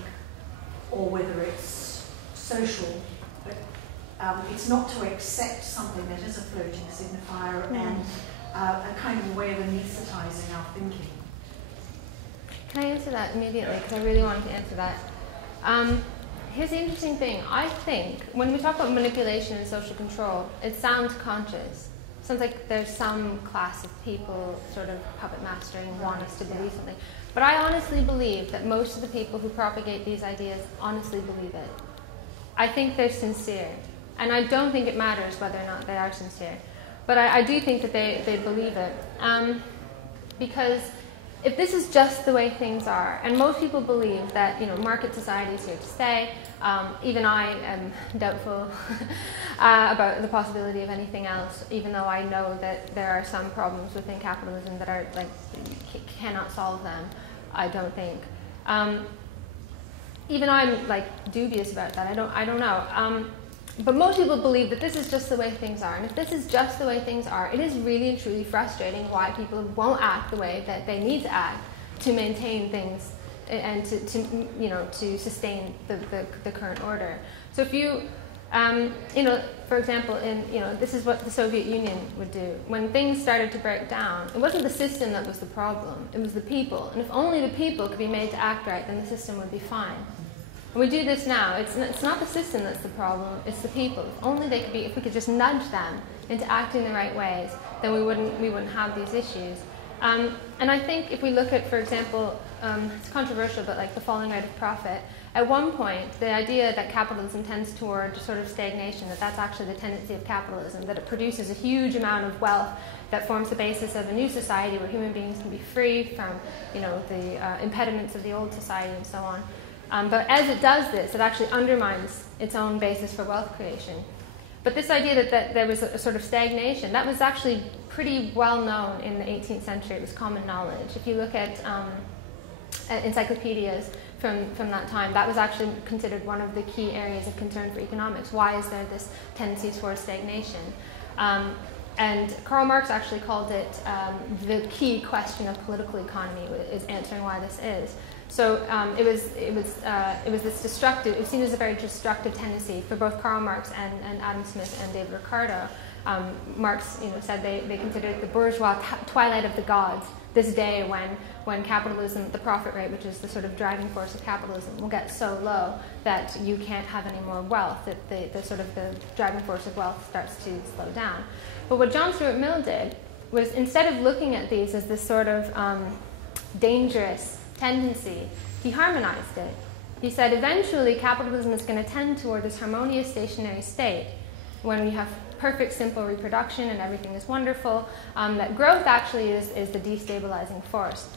or whether it's social. But it's not to accept something that is a floating signifier and a kind of way of anaesthetizing our thinking. Can I answer that immediately? Because I really wanted to answer that. Here's the interesting thing. I think when we talk about manipulation and social control, it sounds conscious. It sounds like there's some class of people sort of puppet mastering and want us to believe something. But I honestly believe that most of the people who propagate these ideas honestly believe it. I think they're sincere. And I don't think it matters whether or not they are sincere. But I do think that they believe it. Because if this is just the way things are, and most people believe that market society is here to stay, even I am doubtful about the possibility of anything else, even though I know that there are some problems within capitalism that are you cannot solve them, I don't think. Even I'm dubious about that. I don't know. But most people believe that this is just the way things are. And if this is just the way things are, it is really and truly frustrating why people won't act the way that they need to act to maintain things and to sustain the current order. So if you, for example, this is what the Soviet Union would do. When things started to break down, it wasn't the system that was the problem, it was the people. And if only the people could be made to act right, then the system would be fine. And we do this now. It's not the system that's the problem, it's the people. If only they could be, if we could just nudge them into acting the right ways, then we wouldn't have these issues. And I think if we look at, for example, it's controversial, but the falling rate of profit, at one point, the idea that capitalism tends toward sort of stagnation, that's actually the tendency of capitalism, that it produces a huge amount of wealth that forms the basis of a new society where human beings can be free from, the impediments of the old society and so on. But as it does this, it actually undermines its own basis for wealth creation. But this idea that there was a sort of stagnation, that was actually pretty well known in the 18th century. It was common knowledge. If you look at encyclopedias from that time, that was actually considered one of the key areas of concern for economics. Why is there this tendency towards stagnation? And Karl Marx actually called it the key question of political economy, is answering why this is. So it was this destructive. It was seen as a very destructive tendency for both Karl Marx and Adam Smith and David Ricardo. Marx, said they considered it the bourgeois twilight of the gods. This day when capitalism, the profit rate, which is the sort of driving force of capitalism, will get so low that you can't have any more wealth. That the sort of the driving force of wealth starts to slow down. But what John Stuart Mill did was, instead of looking at these as this sort of dangerous tendency, he harmonized it. He said eventually capitalism is going to tend toward this harmonious stationary state when we have perfect simple reproduction and everything is wonderful, that growth actually is the destabilizing force.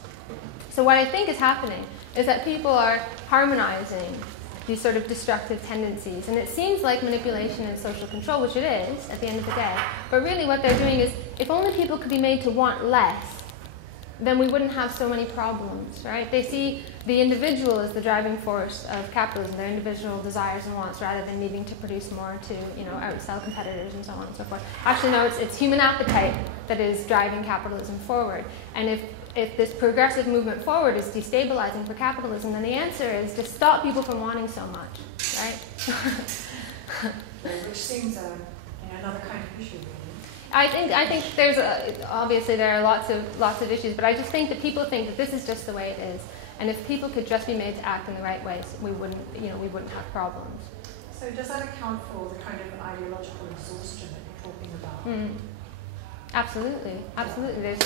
So what I think is happening is that people are harmonizing these sort of destructive tendencies, and it seems like manipulation and social control, which it is at the end of the day, but really what they're doing is, if only people could be made to want less, then we wouldn't have so many problems, right? They see the individual as the driving force of capitalism, their individual desires and wants, rather than needing to produce more to, outsell competitors and so on and so forth. Actually, no, it's human appetite that is driving capitalism forward. And if this progressive movement forward is destabilizing for capitalism, then the answer is to stop people from wanting so much, right? Which seems another kind of issue. I think there's obviously there are lots of issues, but I just think that people think that this is just the way it is, and if people could just be made to act in the right ways, we wouldn't have problems. So does that account for the kind of ideological exhaustion that you're talking about? Absolutely. There's,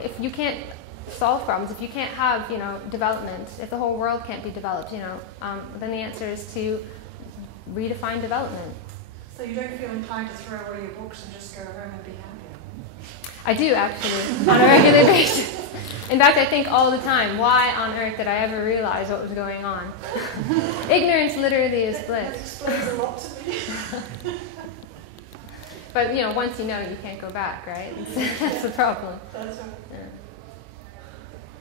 if you can't solve problems, if you can't have development, if the whole world can't be developed, then the answer is to redefine development. So you don't feel inclined to throw away your books and just go home and be happy? I do, actually, on a regular basis. In fact, I think all the time, why on earth did I ever realize what was going on? Ignorance literally is bliss. That explains a lot to me. But, once you know, you can't go back, right? That's the problem. That's right. Yeah.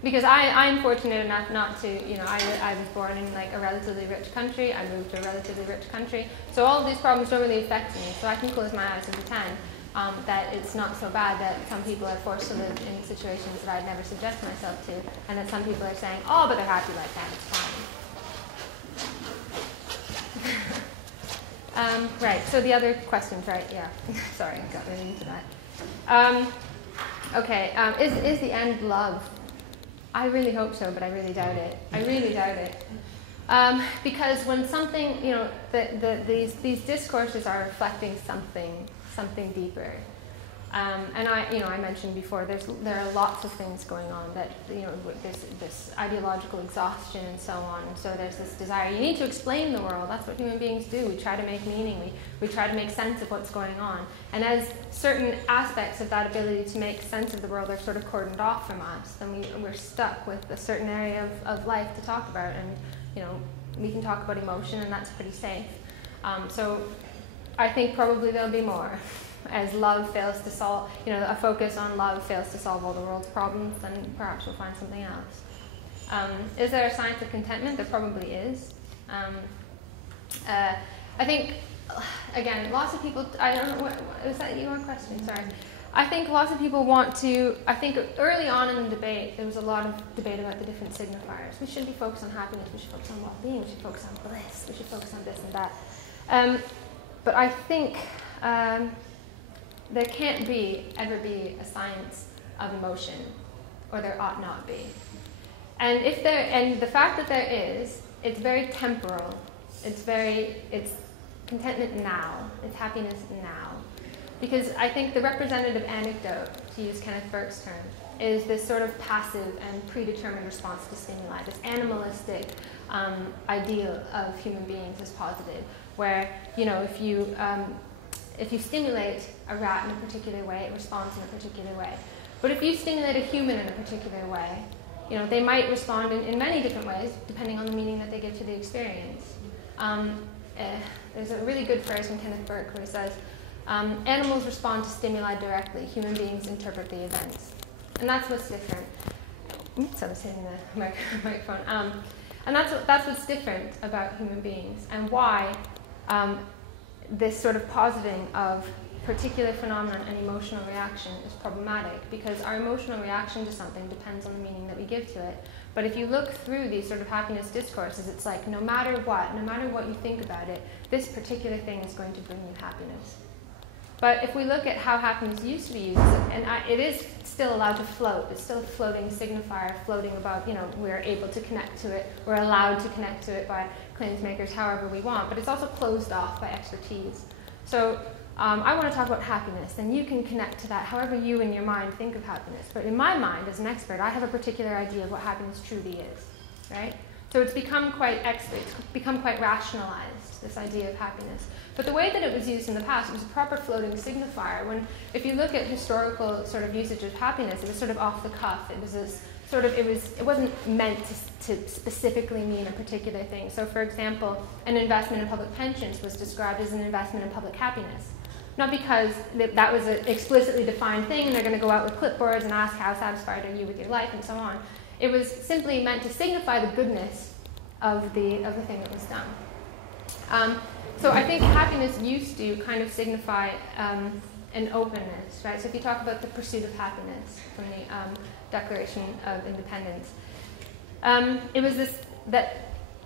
Because I'm fortunate enough not to, I was born in a relatively rich country. I moved to a relatively rich country. So all of these problems don't really affect me. So I can close my eyes and pretend that it's not so bad, that some people are forced to live in situations that I'd never suggest myself to, and that some people are saying, oh, but they're happy like that, it's fine. Right, so the other questions, right? Yeah. Sorry, I got really into that. Okay, is the end love? I really hope so, but I really doubt it. Because when something, these discourses are reflecting something deeper. And I mentioned before, there are lots of things going on that, this ideological exhaustion and so on. And so there's this desire. You need to explain the world. That's what human beings do. We try to make meaning. We try to make sense of what's going on. And as certain aspects of that ability to make sense of the world are sort of cordoned off from us, then we're stuck with a certain area of life to talk about. And, we can talk about emotion, and that's pretty safe. So I think probably there'll be more. As love fails to solve, a focus on love fails to solve all the world's problems, then perhaps we'll find something else. Is there a science of contentment? There probably is. I think, again, lots of people, I don't know, was that your question? Sorry. I think lots of people want to, I think early on in the debate, there was a lot of debate about the different signifiers. We should be focused on happiness, we should focus on well-being, we should focus on bliss, we should focus on this and that. But I think there can't ever be a science of emotion, or there ought not be. And the fact that there is, it's very temporal. It's contentment now. It's happiness now. Because I think the representative anecdote, to use Kenneth Burke's term, is this sort of passive and predetermined response to stimuli, this animalistic ideal of human beings as positive, where, if you stimulate a rat in a particular way, it responds in a particular way. But if you stimulate a human in a particular way, they might respond in many different ways, depending on the meaning that they give to the experience. There's a really good phrase from Kenneth Burke where he says, animals respond to stimuli directly, human beings interpret the events. And that's what's different. Oops, I was hitting the microphone. And that's what's different about human beings, and why this sort of positing of particular phenomenon and emotional reaction is problematic, because our emotional reaction to something depends on the meaning that we give to it. But if you look through these sort of happiness discourses, it's like no matter what you think about it, this particular thing is going to bring you happiness. But if we look at how happiness used to be used, and it is still allowed to float, it's still a floating signifier, floating about, we're able to connect to it, we're allowed to connect to it by claims makers however we want, but it's also closed off by expertise. So I want to talk about happiness, and you can connect to that however you in your mind think of happiness. But in my mind, as an expert, I have a particular idea of what happiness truly is, right? So it's become quite rationalized, this idea of happiness. But the way that it was used in the past, it was a proper floating signifier. If you look at historical sort of usage of happiness, it was sort of off the cuff. It was this sort of, it wasn't meant to specifically mean a particular thing. So for example, an investment in public pensions was described as an investment in public happiness. Not because that was an explicitly defined thing and they're going to go out with clipboards and ask how satisfied are you with your life and so on. It was simply meant to signify the goodness of the thing that was done. So I think happiness used to kind of signify an openness, right? So if you talk about the pursuit of happiness from the Declaration of Independence, it was this, that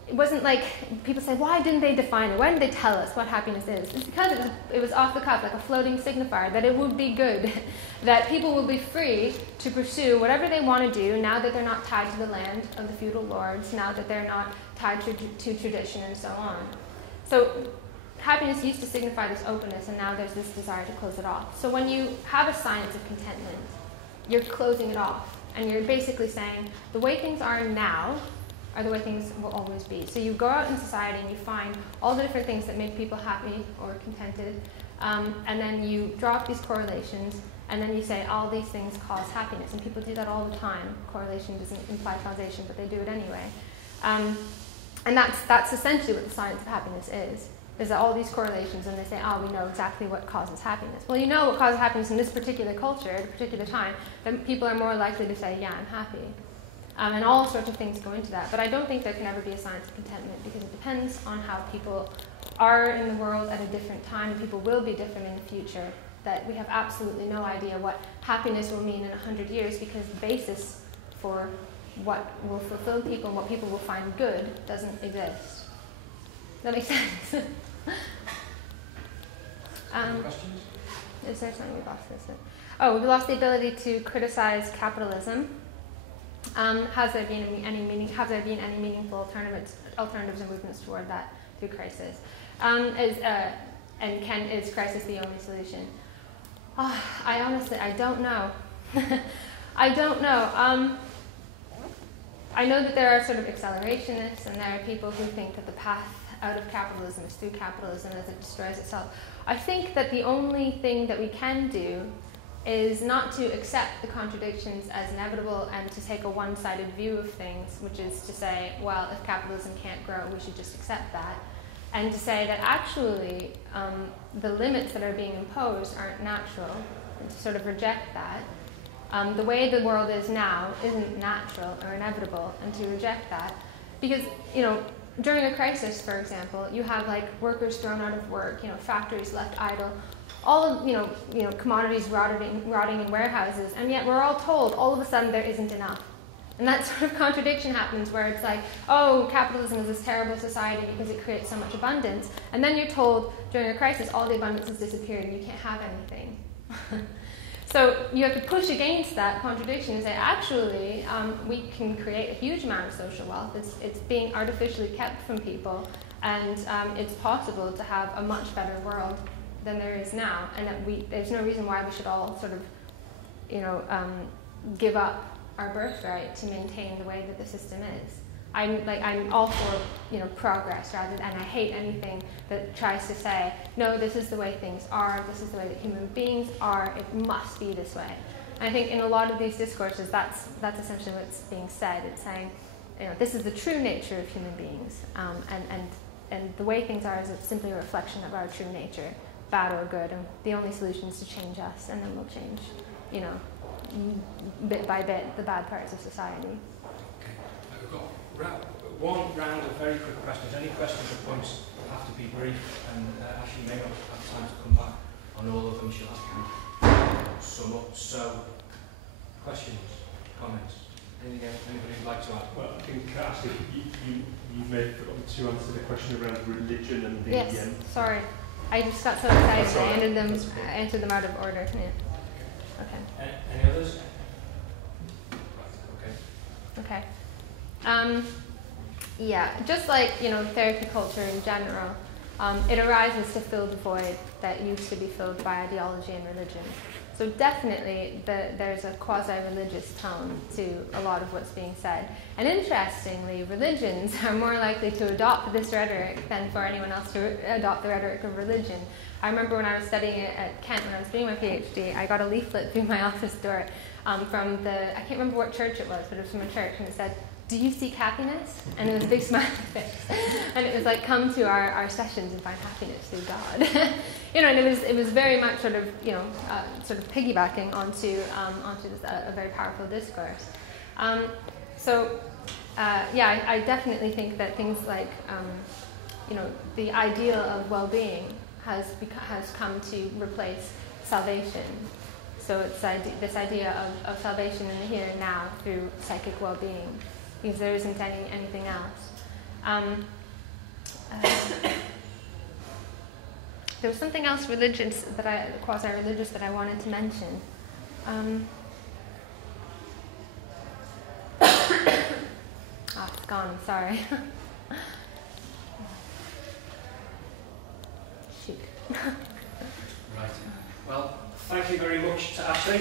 it wasn't like people say, why didn't they define it? Why didn't they tell us what happiness is? It's because it was off the cuff, like a floating signifier, that it would be good, that people will be free to pursue whatever they want to do now that they're not tied to the land of the feudal lords, now that they're not tied to tradition and so on. So happiness used to signify this openness, and now there's this desire to close it off. So when you have a science of contentment, you're closing it off, and you're basically saying the way things are now are the way things will always be. So you go out in society and you find all the different things that make people happy or contented, and then you draw up these correlations, and then you say all these things cause happiness. And people do that all the time. Correlation doesn't imply causation, but they do it anyway. And that's essentially what the science of happiness is that all these correlations, and they say, we know exactly what causes happiness. Well, you know what causes happiness in this particular culture at a particular time, then people are more likely to say, yeah, I'm happy. And all sorts of things go into that. But I don't think there can ever be a science of contentment, because it depends on how people are in the world at a different time. People will be different in the future, that we have absolutely no idea what happiness will mean in 100 years, because the basis for what will fulfill people and what people will find good doesn't exist. That makes sense? Questions? Is there something we lost? We've lost the ability to criticize capitalism. Has there been any meaningful alternatives and movements toward that through crisis? Is crisis the only solution? I honestly, I don't know. I don't know. I know that there are sort of accelerationists, and there are people who think that the path out of capitalism is through capitalism as it destroys itself. I think that the only thing that we can do is not to accept the contradictions as inevitable and to take a one-sided view of things, which is to say, well, if capitalism can't grow, we should just accept that. And to say that actually the limits that are being imposed aren't natural, and to sort of reject that. The way the world is now isn't natural or inevitable, and to reject that. Because, you know, during a crisis, for example, you have like workers thrown out of work, you know, factories left idle, all of, you know, commodities rotting in warehouses, and yet we're all told all of a sudden there isn't enough. And that sort of contradiction happens where it's like, oh, capitalism is this terrible society because it creates so much abundance. And then you're told during a crisis all the abundance has disappeared and you can't have anything. So you have to push against that contradiction and say, actually, we can create a huge amount of social wealth. It's being artificially kept from people, and it's possible to have a much better world than there is now. And that there's no reason why we should all sort of, you know, give up our birthright to maintain the way that the system is. I'm all for, you know, progress rather than, and I hate anything that tries to say, no, this is the way things are, this is the way that human beings are, it must be this way. And I think in a lot of these discourses, that's essentially what's being said. It's saying, you know, this is the true nature of human beings, and the way things are is simply a reflection of our true nature, bad or good, and the only solution is to change us, and then we'll change, you know, bit by bit, the bad parts of society. Okay, we've got one round of very quick questions. Any questions or points have to be brief, and actually may not have time to come back on all of them. She'll have to sum up. So, questions, comments? Anything anybody would like to add? Well, I think actually you may have forgotten to answer the question around religion and the... Yes, sorry. I just got so excited I answered them out of order. Yeah. Okay. Any others? Okay. Yeah, just like, you know, therapy culture in general, it arises to fill the void that used to be filled by ideology and religion. So definitely there's a quasi-religious tone to a lot of what's being said. And interestingly, religions are more likely to adopt this rhetoric than for anyone else to adopt the rhetoric of religion. I remember when I was studying it at Kent, when I was doing my PhD, I got a leaflet through my office door from I can't remember what church it was, but it was from a church, and it said, "Do you seek happiness?" And it was a big smiley face. And it was like, come to our sessions and find happiness through God. You know, and it was very much sort of, you know, sort of piggybacking onto this, a very powerful discourse. Yeah, I definitely think that things like, you know, the ideal of well-being has come to replace salvation. So it's this idea of salvation in the here and now through psychic well-being, because there isn't anything else. There was something else religious quasi-religious that I wanted to mention. It's gone. Sorry. Shoot. Right. Well, thank you very much to Ashley.